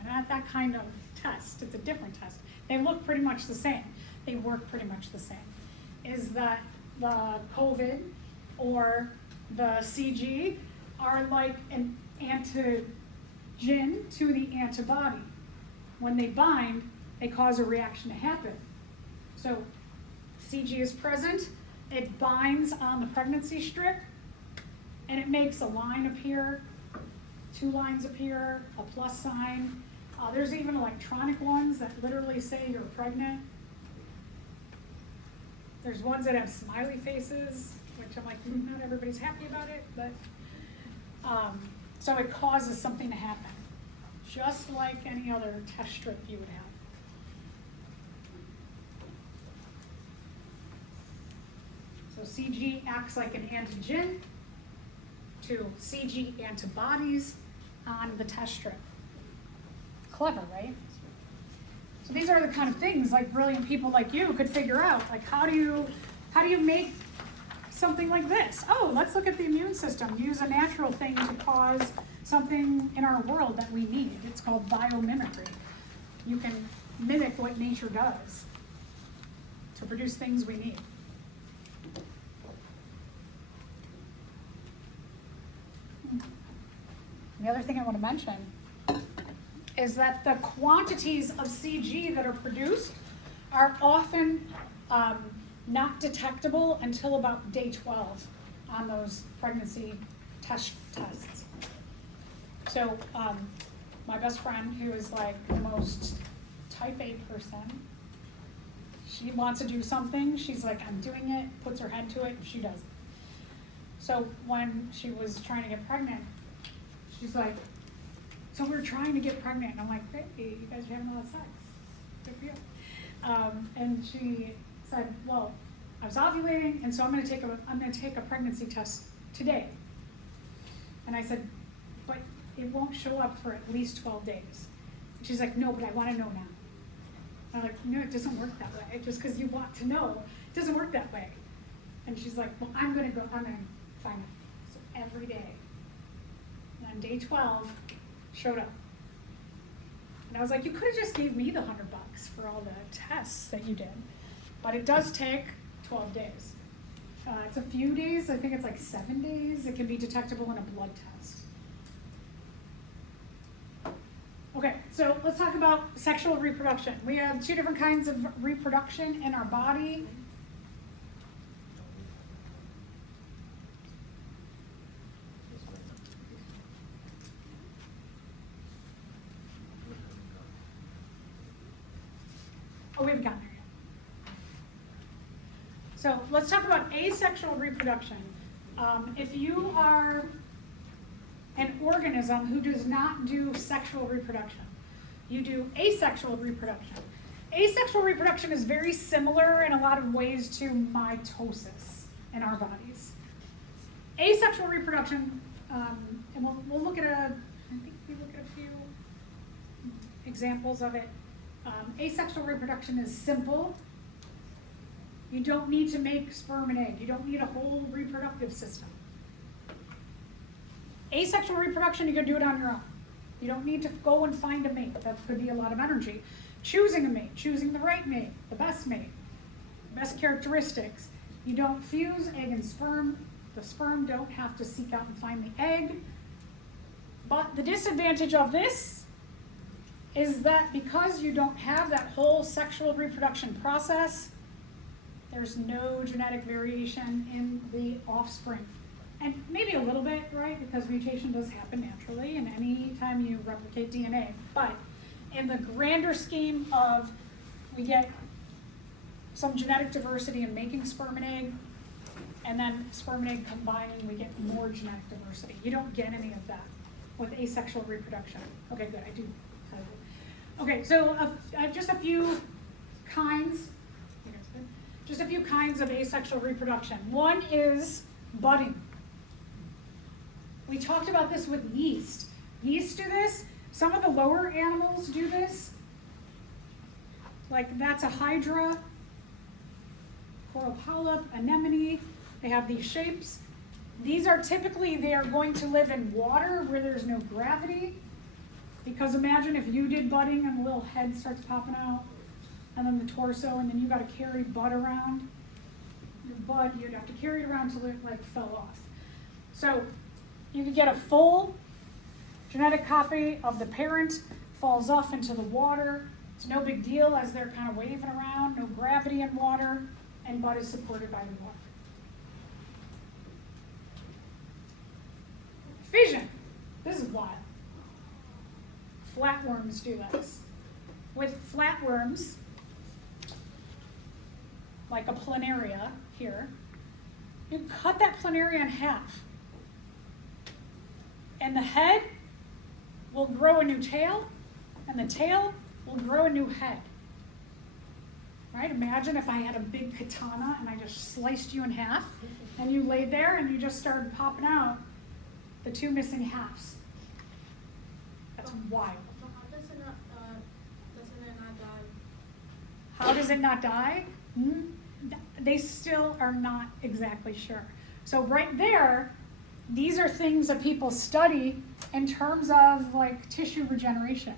not that kind of test. It's a different test. They look pretty much the same. They work pretty much the same. Is that the COVID or the CG are like an antigen to the antibody. When they bind, they cause a reaction to happen. So CG is present, it binds on the pregnancy strip, and it makes a line appear, 2 lines appear, a plus sign. There's even electronic ones that literally say you're pregnant. There's ones that have smiley faces, which I'm like, not everybody's happy about it, but so it causes something to happen, just like any other test strip you would have. So CG acts like an antigen to CG antibodies on the test strip. Clever, right? So these are the kind of things like brilliant people like you could figure out. Like how do you make something like this? Oh, let's look at the immune system. Use a natural thing to cause something in our world that we need. It's called biomimicry. You can mimic what nature does to produce things we need. The other thing I want to mention is that the quantities of CG that are produced are often not detectable until about day 12 on those pregnancy tests. So my best friend, who is like the most type A person, she wants to do something, she's like, I'm doing it, puts her head to it, and she does it. So when she was trying to get pregnant, she's like, so we're trying to get pregnant. And I'm like, great, you guys are having a lot of sex. Good for you. And she said, well, I was ovulating, and so I'm gonna take a pregnancy test today. And I said, but it won't show up for at least 12 days. And she's like, no, but I wanna know now. I'm like, no, it doesn't work that way. Just because you want to know, it doesn't work that way. And she's like, well, I'm gonna find out. So every day. And on day 12, showed up. And I was like, you could have just gave me the $100 for all the tests that you did. But it does take 12 days. It's a few days, I think it's like 7 days. It can be detectable in a blood test. Okay, so let's talk about sexual reproduction. We have 2 different kinds of reproduction in our body. Oh, we haven't gotten there yet. So let's talk about asexual reproduction. If you are an organism who does not do sexual reproduction, you do asexual reproduction. Asexual reproduction is very similar in a lot of ways to mitosis in our bodies. Asexual reproduction, and we'll look at I think we look at a few examples of it. Asexual reproduction is simple. You don't need to make sperm and egg. You don't need a whole reproductive system. Asexual reproduction, you can do it on your own. You don't need to go and find a mate. That could be a lot of energy. Choosing a mate, choosing the right mate, the best characteristics. You don't fuse egg and sperm. The sperm don't have to seek out and find the egg. But the disadvantage of this is that because you don't have that whole sexual reproduction process, there's no genetic variation in the offspring. And maybe a little bit, right? Because mutation does happen naturally and any time you replicate DNA. But in the grander scheme of we get some genetic diversity in making sperm and egg, and then sperm and egg combining, we get more genetic diversity. You don't get any of that with asexual reproduction. Okay, good, I do. Okay, so just a few kinds. Just a few kinds of asexual reproduction. One is budding. We talked about this with yeast. Yeast do this. Some of the lower animals do this. Like that's a hydra, coral polyp, anemone. They have these shapes. These are typically, they are going to live in water where there's no gravity. Because imagine if you did budding and the little head starts popping out, and then the torso, and then you got to carry bud around. Your bud, you'd have to carry it around till it like fell off. So you could get a full genetic copy of the parent, falls off into the water. It's no big deal as they're kind of waving around, no gravity in water, and bud is supported by the water. Fission. This is wild. Flatworms do this. With flatworms, like a planaria here, you cut that planaria in half. And the head will grow a new tail, and the tail will grow a new head. Right? Imagine if I had a big katana and I just sliced you in half, and you laid there and you just started popping out the 2 missing halves. That's wild. So how does it not die? How does it not die? They still are not exactly sure. So right there, these are things that people study in terms of like tissue regeneration.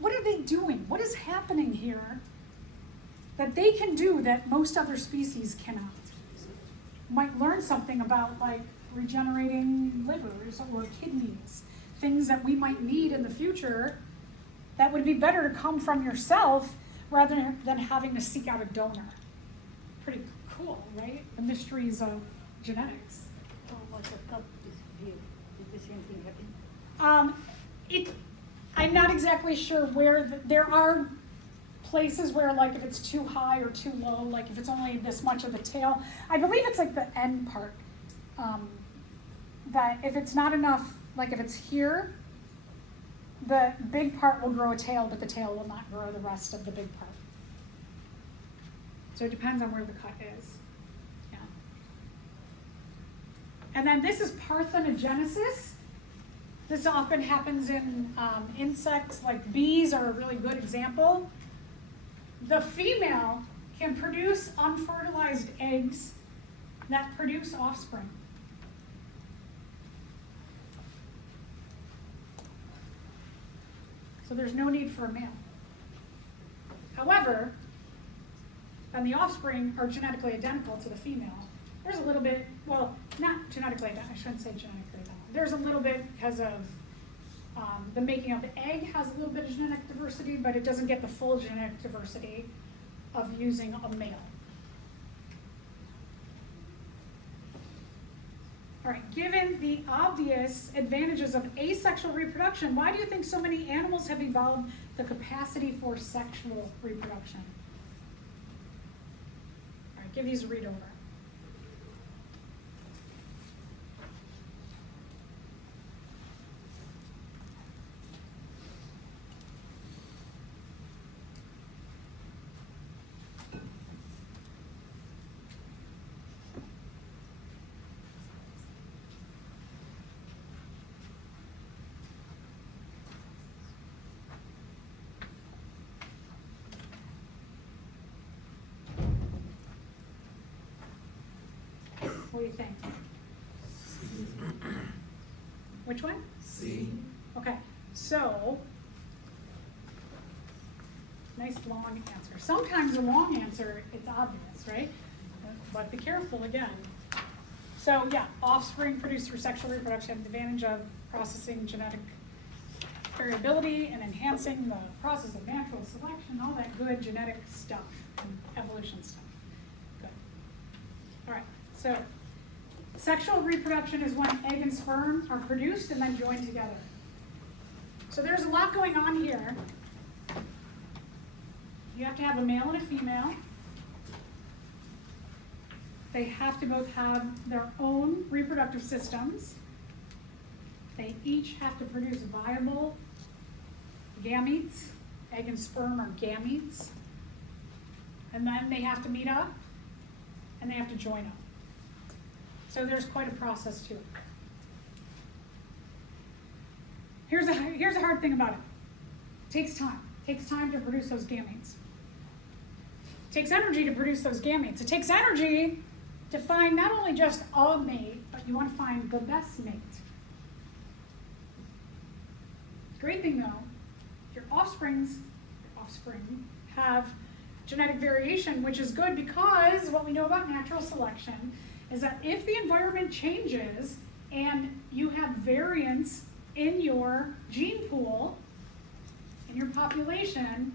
What are they doing? What is happening here that they can do that most other species cannot? Might learn something about like regenerating livers or kidneys, things that we might need in the future that would be better to come from yourself rather than having to seek out a donor. Pretty cool, right? The mysteries of genetics. So what the cup is here, did the same thing happen? I'm not exactly sure where, there are places where like if it's too high or too low, like if it's only this much of the tail, I believe it's like the end part, that if it's not enough, like if it's here, the big part will grow a tail, but the tail will not grow the rest of the big part. So it depends on where the cut is. Yeah. And then this is parthenogenesis. This often happens in insects, like bees are a really good example. The female can produce unfertilized eggs that produce offspring. So there's no need for a male. However, then the offspring are genetically identical to the female. There's a little bit, well, not genetically identical, I shouldn't say genetically identical. There's a little bit because of the making of the egg has a little bit of genetic diversity, but it doesn't get the full genetic diversity of using a male. All right, given the obvious advantages of asexual reproduction, why do you think so many animals have evolved the capacity for sexual reproduction? All right, give these a read over. What do you think? Which one? C. Okay, so, nice long answer. Sometimes a long answer, it's obvious, right? But be careful again. So yeah, offspring produced through sexual reproduction, advantage of processing genetic variability and enhancing the process of natural selection, all that good genetic stuff and evolution stuff. Good. All right, so sexual reproduction is when egg and sperm are produced and then joined together. So there's a lot going on here. You have to have a male and a female. They have to both have their own reproductive systems. They each have to produce viable gametes. Egg and sperm are gametes. And then they have to meet up and they have to join up. So there's quite a process to it. Here's a hard thing about it. It takes time. It takes time to produce those gametes. It takes energy to produce those gametes. It takes energy to find not only just a mate, but you want to find the best mate. Great thing though, your offspring have genetic variation, which is good because what we know about natural selection is that if the environment changes and you have variance in your gene pool, in your population,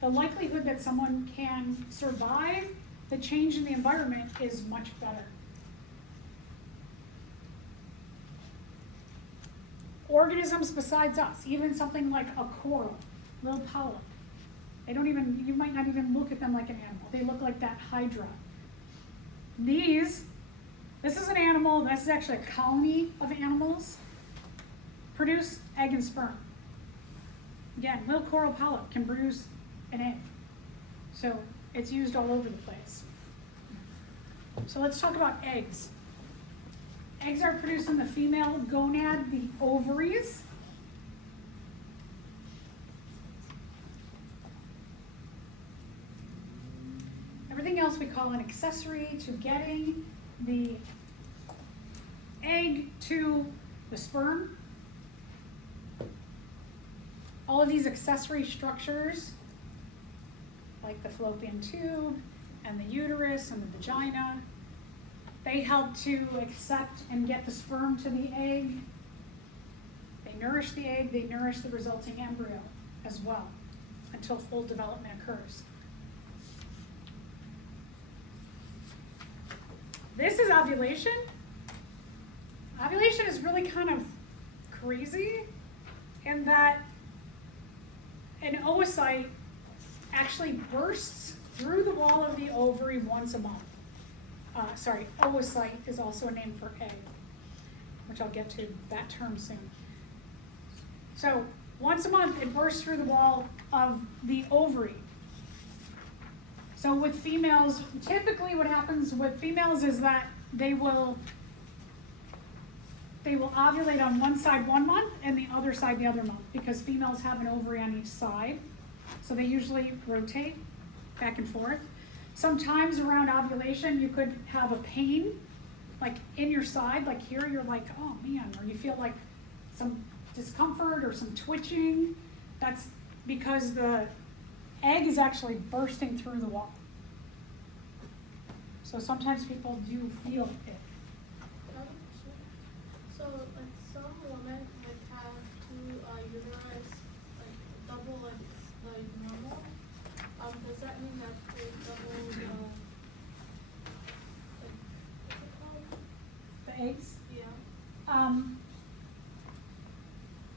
the likelihood that someone can survive the change in the environment is much better. Organisms besides us, even something like a coral, little polyp, you might not even look at them like an animal. They look like that hydra. This is an animal, this is actually a colony of animals, produce egg and sperm. Again, little coral polyp can produce an egg. So it's used all over the place. So let's talk about eggs. Eggs are produced in the female gonad, the ovaries. Everything else we call an accessory to getting the egg to the sperm. All of these accessory structures, like the fallopian tube and the uterus and the vagina, they help to accept and get the sperm to the egg. They nourish the egg, they nourish the resulting embryo as well until full development occurs. This is ovulation. Ovulation is really kind of crazy in that an oocyte actually bursts through the wall of the ovary once a month. Oocyte is also a name for egg, which I'll get to that term soon. So once a month, it bursts through the wall of the ovary. So with females, typically what happens with females is that they will ovulate on one side 1 month and the other side the other month, because females have an ovary on each side. So they usually rotate back and forth. Sometimes around ovulation, you could have a pain, like in your side, like here, you're like, oh man, or you feel like some discomfort or some twitching. That's because the egg is actually bursting through the wall. So sometimes people do feel it. So, like, some women like have two uterus, like double like normal. Does that mean that they double the like what's it called? The eggs? Yeah.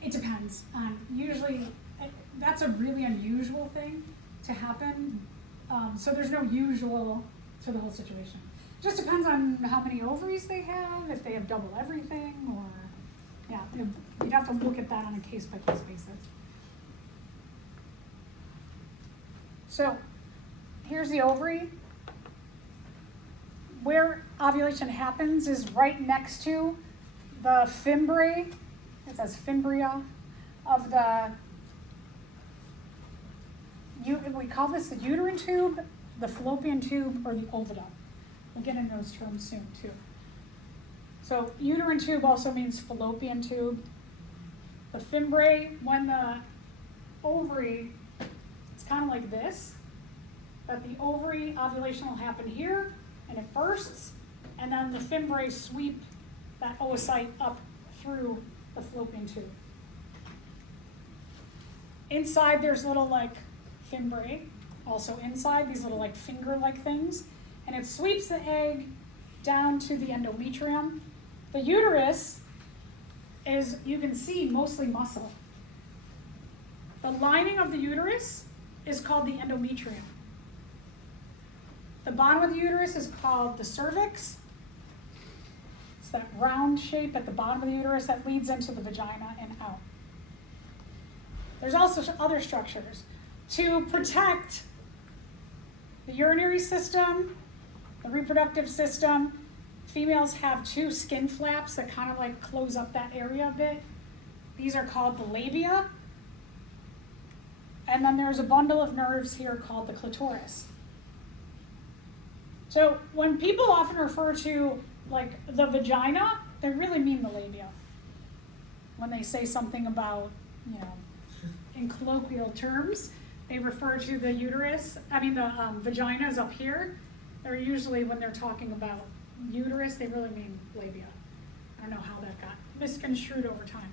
It depends. Usually, that's a really unusual thing to happen. So there's no usual to the whole situation. It just depends on how many ovaries they have, if they have double everything, or yeah, you'd have to look at that on a case-by-case basis. So here's the ovary. Where ovulation happens is right next to the fimbriae. It says fimbria of the, we call this the uterine tube, the fallopian tube, or the ovidum. We'll get into those terms soon too. So uterine tube also means fallopian tube. The fimbriae, when the ovary, it's kind of like this, but the ovary ovulation will happen here, and it bursts, and then the fimbriae sweep that oocyte up through the fallopian tube. Inside there's little like fimbriae, also inside, these little like finger-like things, and it sweeps the egg down to the endometrium. The uterus is, you can see, mostly muscle. The lining of the uterus is called the endometrium. The bottom of the uterus is called the cervix. It's that round shape at the bottom of the uterus that leads into the vagina and out. There's also other structures. To protect the urinary system, the reproductive system, females have two skin flaps that kind of like close up that area a bit. These are called the labia. And then there's a bundle of nerves here called the clitoris. So when people often refer to like the vagina, they really mean the labia. When they say something about, you know, in colloquial terms, they refer to the uterus, the vagina is up here. They're usually, when they're talking about uterus, they really mean labia. I don't know how that got misconstrued over time.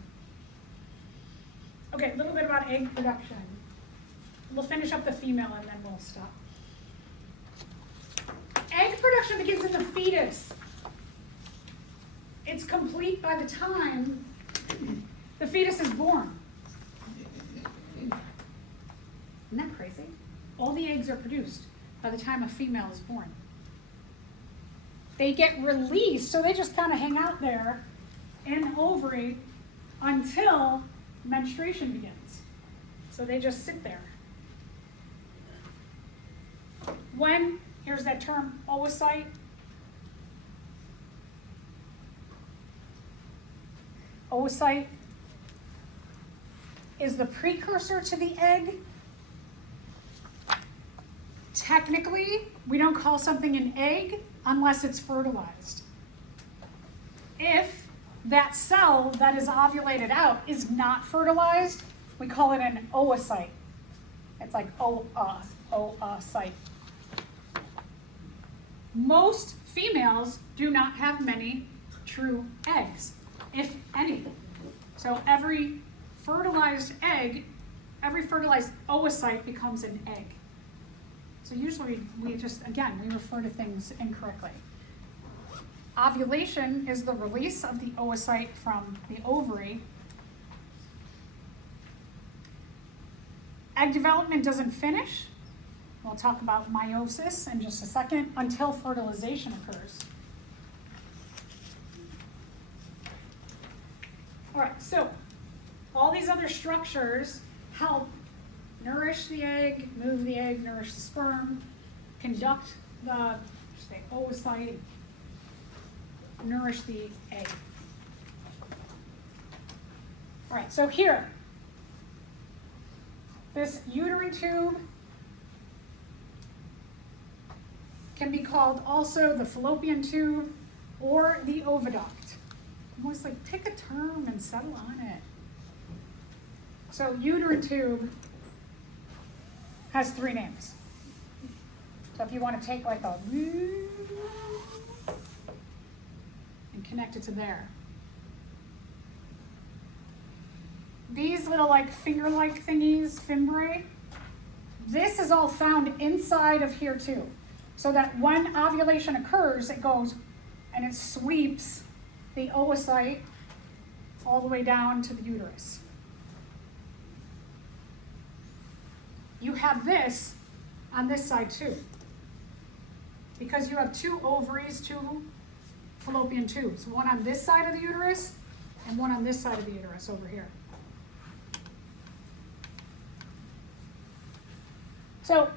Okay, a little bit about egg production. We'll finish up the female and then we'll stop. Egg production begins in the fetus. It's complete by the time the fetus is born. Isn't that crazy? All the eggs are produced by the time a female is born. They get released, so they just kind of hang out there in the ovary until menstruation begins. So they just sit there. Here's that term, oocyte. Oocyte is the precursor to the egg. Technically, we don't call something an egg unless it's fertilized. If that cell that is ovulated out is not fertilized, we call it an oocyte. It's like oocyte. Most females do not have many true eggs, if any. So every fertilized egg, every fertilized oocyte becomes an egg. So usually we refer to things incorrectly. Ovulation is the release of the oocyte from the ovary. Egg development doesn't finish. We'll talk about meiosis in just a second, until fertilization occurs. All right, so all these other structures help nourish the egg, move the egg, nourish the sperm. conduct the, say, oocyte, nourish the egg. All right, so here, this uterine tube can be called also the fallopian tube or the oviduct. Almost like pick a term and settle on it. So uterine tube has 3 names. So if you want to take like a and connect it to there. These little like finger-like thingies, fimbriae, this is all found inside of here too. So that when ovulation occurs, it goes and it sweeps the oocyte all the way down to the uterus. You have this on this side too. Because you have 2 ovaries, 2 fallopian tubes. One on this side of the uterus and one on this side of the uterus over here. So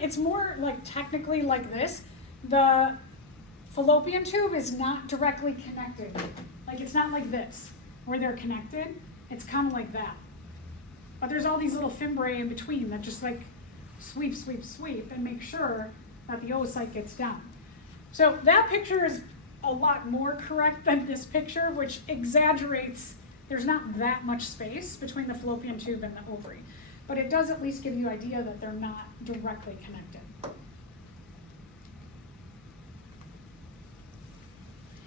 it's more like technically like this. The fallopian tube is not directly connected. Like it's not like this, where they're connected. It's kind of like that. But there's all these little fimbriae in between that just like sweep, sweep, sweep and make sure that the oocyte gets down. So that picture is a lot more correct than this picture, which exaggerates. There's not that much space between the fallopian tube and the ovary. But it does at least give you an idea that they're not directly connected.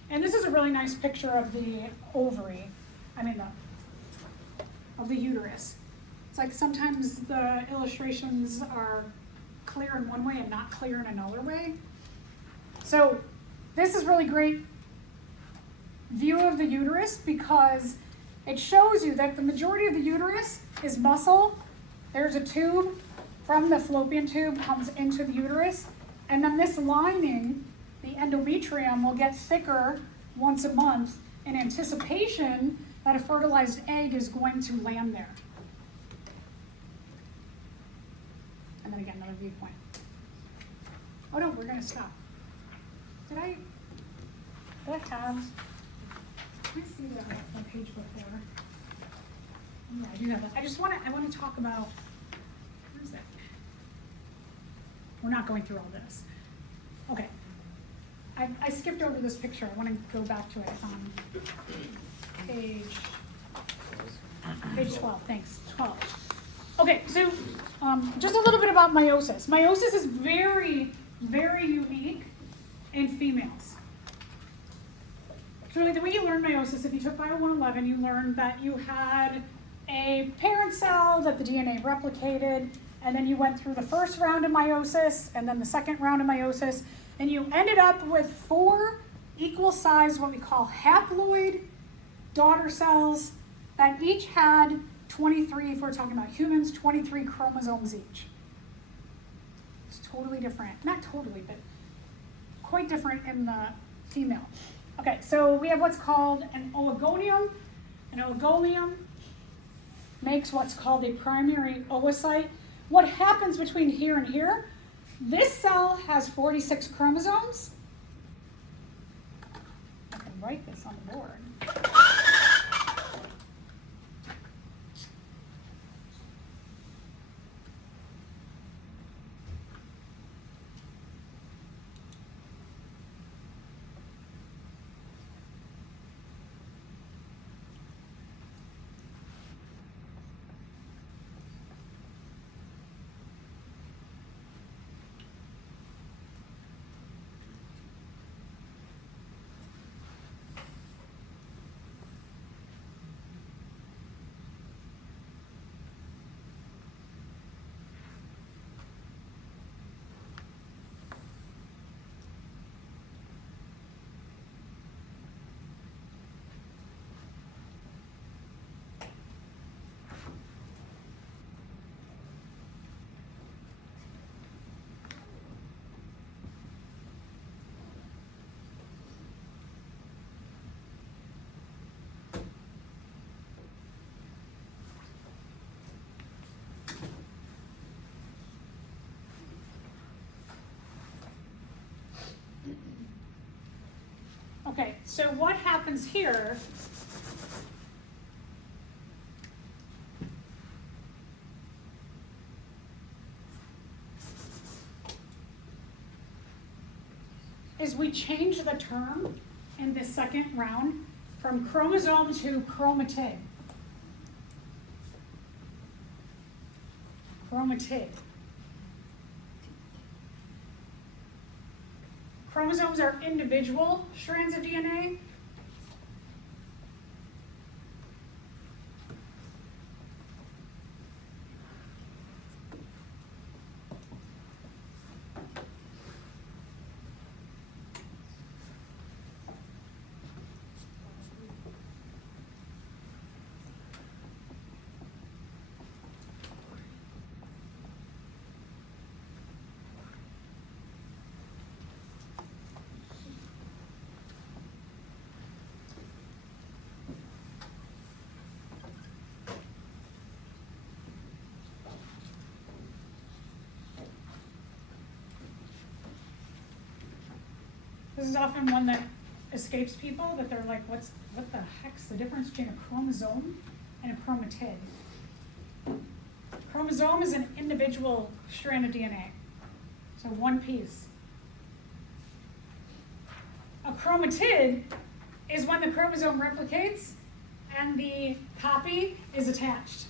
And this is a really nice picture of the ovary, of the uterus. It's like sometimes the illustrations are clear in one way and not clear in another way. So this is really great view of the uterus because it shows you that the majority of the uterus is muscle. There's a tube from the fallopian tube comes into the uterus, and then this lining, the endometrium, will get thicker once a month in anticipation that a fertilized egg is going to land there. And then again, another viewpoint. Oh no, we're gonna stop. Did I have, let me see the page before. Yeah, I do have that. I want to talk about, where is that? We're not going through all this. Okay. I skipped over this picture. I want to go back to it on page 12, thanks, 12. Okay, so just a little bit about meiosis. Meiosis is very, very unique in females. So the way you learn meiosis, if you took Bio 111, you learned that you had a parent cell that the DNA replicated, and then you went through the first round of meiosis, and then the second round of meiosis, and you ended up with 4 equal size, what we call haploid daughter cells that each had 23, if we're talking about humans, 23 chromosomes each. It's totally different. Not totally, but quite different in the female. Okay, so we have what's called an oligonium. An oligonium makes what's called a primary oocyte. What happens between here and here? This cell has 46 chromosomes. I can write this on the board. Okay, so what happens here is we change the term in the second round from chromosome to chromatid. Chromatid. Chromosomes are individual strands of DNA. This is often one that escapes people, that they're like, what the heck's the difference between a chromosome and a chromatid? Chromosome is an individual strand of DNA, so one piece. A chromatid is when the chromosome replicates and the copy is attached.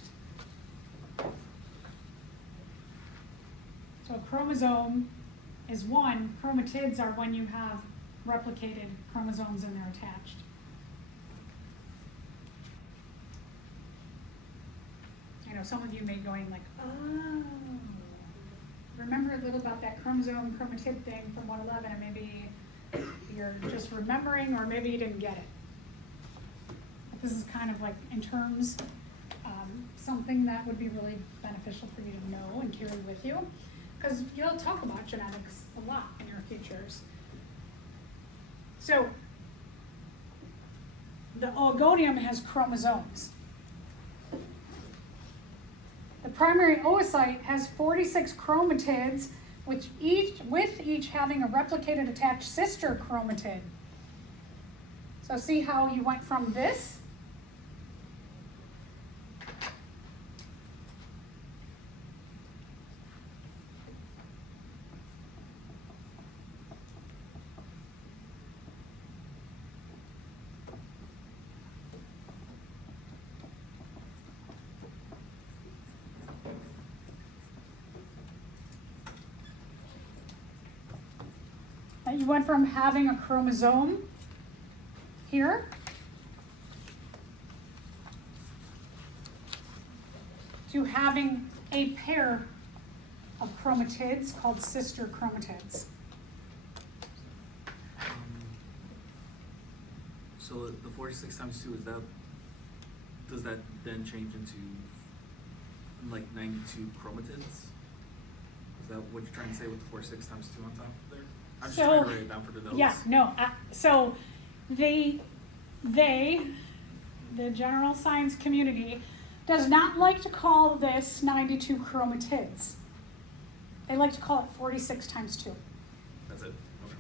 So a chromosome is one, chromatids are when you have replicated chromosomes and they're attached. I know some of you may be going like, oh, remember a little about that chromosome chromatid thing from 111, and maybe you're just remembering, or maybe you didn't get it. But this is kind of like, in terms, something that would be really beneficial for you to know and carry with you, because you'll talk about genetics a lot in your futures. So, the oligonium has chromosomes. The primary oocyte has 46 chromatids, with each having a replicated attached sister chromatid. So see how you went from this you went from having a chromosome here to having a pair of chromatids called sister chromatids. So the 46 times 2, does that then change into like 92 chromatids? Is that what you're trying to say with the 46 times 2 on top there? I'm just trying to write it down for the notes. Yeah, no, so the general science community does not like to call this 92 chromatids. They like to call it 46 times 2. That's it? Okay.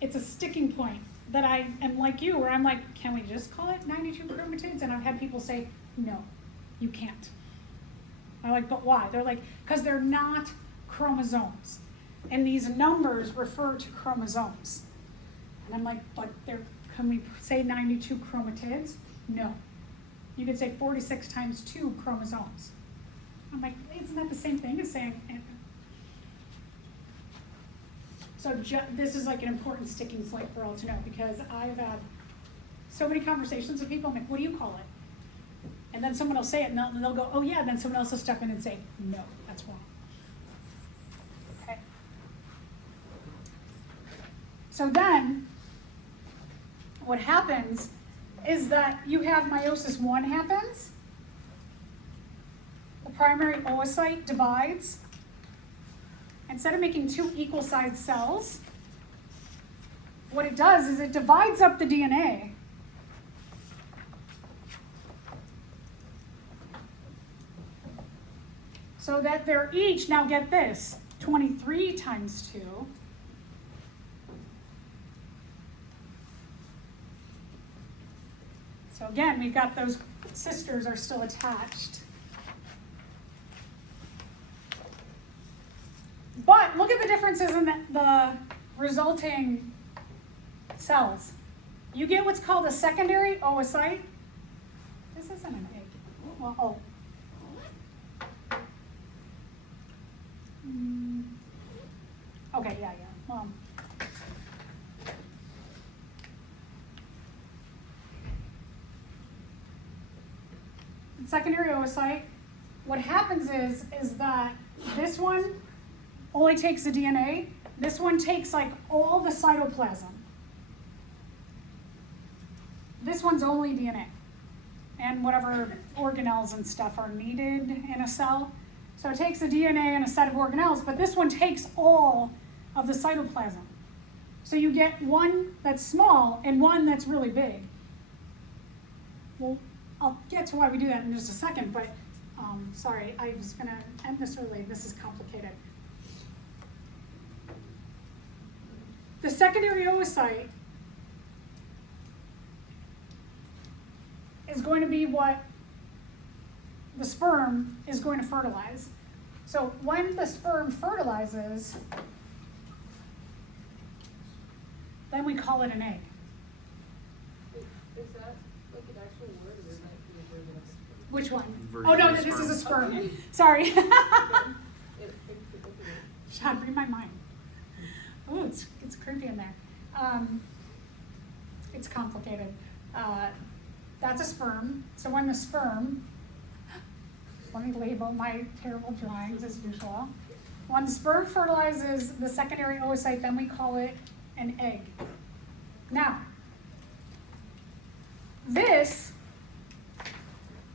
It's a sticking point that I am like you, where I'm like, can we just call it 92 chromatids? And I've had people say, no, you can't. I'm like, but why? They're like, because they're not chromosomes. And these numbers refer to chromosomes. And I'm like, but can we say 92 chromatids? No. You could say 46 times 2 chromosomes. I'm like, isn't that the same thing as saying? So this is like an important sticking point for all to know, because I've had so many conversations with people. I'm like, what do you call it? And then someone will say it, and they'll go, oh yeah, and then someone else will step in and say, no, that's wrong. Okay. So then, what happens is that you have meiosis 1 happens. The primary oocyte divides. Instead of making 2 equal-sized cells, what it does is it divides up the DNA. So that they're each, now get this, 23 times 2. So again, we've got those sisters are still attached. But look at the differences in the resulting cells. You get what's called a secondary oocyte. This isn't an egg. Well, oh. Okay, yeah. Well, secondary oocyte, what happens is that this one only takes the DNA. This one takes like all the cytoplasm. This one's only DNA and whatever organelles and stuff are needed in a cell. So it takes the DNA and a set of organelles, but this one takes all of the cytoplasm. So you get one that's small and one that's really big. Well, I'll get to why we do that in just a second, but sorry, I was going to end this early. This is complicated. The secondary oocyte is going to be what the sperm is going to fertilize. So when the sperm fertilizes, then we call it an egg. Is that like an actual word or is that the version of it? Which one? Version Oh no, of this is a sperm. sperm. Sorry. Okay. Sean, read my mind. Oh, it's creepy in there. It's complicated. That's a sperm. So when the sperm, let me label my terrible drawings as usual. When the sperm fertilizes the secondary oocyte, then we call it an egg. Now, this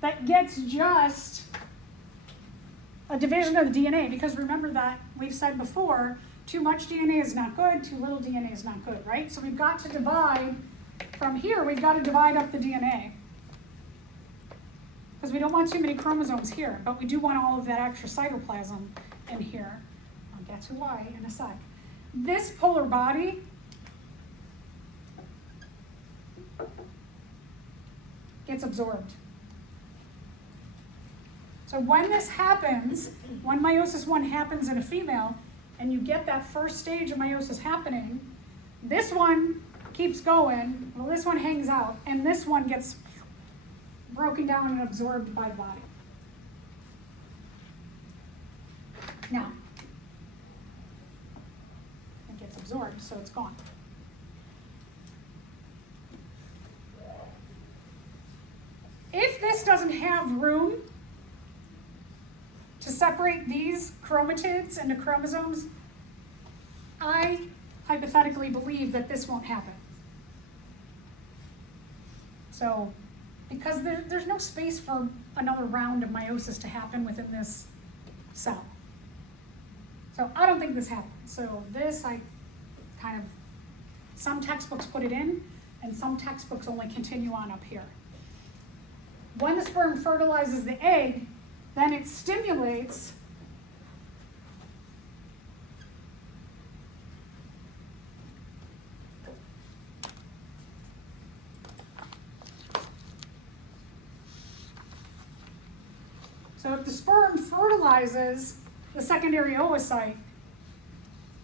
that gets just a division of the DNA, because remember that we've said before, too much DNA is not good, too little DNA is not good, right? So we've got to divide, from here, we've got to divide up the DNA. Because we don't want too many chromosomes here, but we do want all of that extra cytoplasm in here. I'll get to why in a sec. This polar body gets absorbed. So when this happens, when meiosis 1 happens in a female, and you get that first stage of meiosis happening, this one keeps going, well, this one hangs out, and this one gets broken down and absorbed by the body. Now, it gets absorbed, so it's gone. If this doesn't have room to separate these chromatids into chromosomes, I hypothetically believe that this won't happen. So, because there's no space for another round of meiosis to happen within this cell. So I don't think this happens. So this, I kind of, some textbooks put it in, and some textbooks only continue on up here. When the sperm fertilizes the egg, then it stimulates so if the sperm fertilizes the secondary oocyte,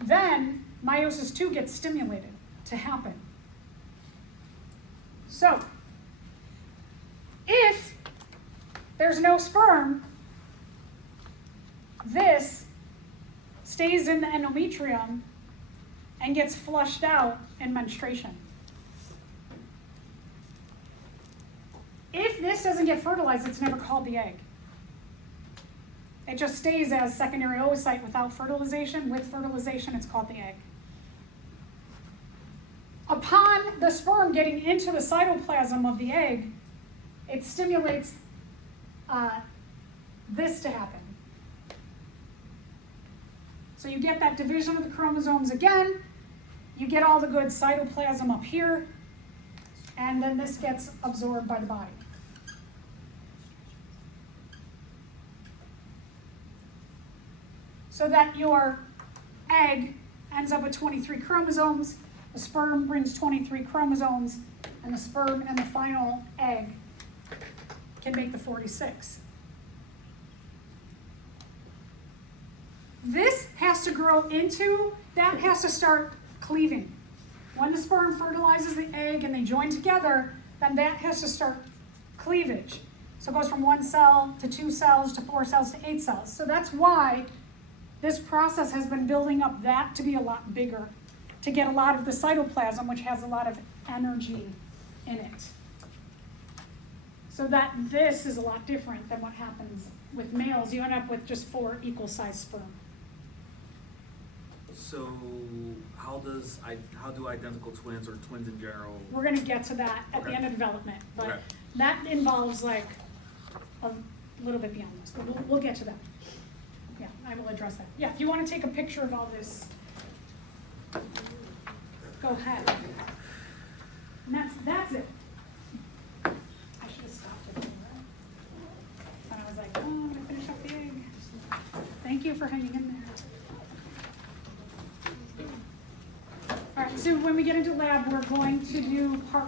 then meiosis 2 gets stimulated to happen. So if there's no sperm, this stays in the endometrium and gets flushed out in menstruation. If this doesn't get fertilized, it's never called the egg. It just stays as secondary oocyte without fertilization. With fertilization, it's called the egg. Upon the sperm getting into the cytoplasm of the egg, it stimulates this to happen. So you get that division of the chromosomes again, you get all the good cytoplasm up here, and then this gets absorbed by the body. So that your egg ends up with 23 chromosomes, the The sperm brings 23 chromosomes, and the sperm and the final egg can make the 46. This has to grow into, that has to start cleaving. When the sperm fertilizes the egg and they join together, then that has to start cleavage. So it goes from 1 cell to 2 cells to 4 cells to 8 cells. So that's why this process has been building up that to be a lot bigger, to get a lot of the cytoplasm, which has a lot of energy in it. So that this is a lot different than what happens with males. You end up with just 4 equal-sized sperm. So how do identical twins or twins in general? We're gonna get to that at the Okay. end of development, but Okay. that involves like a little bit beyond this, but we'll get to that. Yeah, I will address that. Yeah, if you wanna take a picture of all this, go ahead. And that's it. I should have stopped it there. And I was like, oh, I'm gonna finish up the egg. Thank you for hanging in there. All right, so when we get into lab, we're going to do part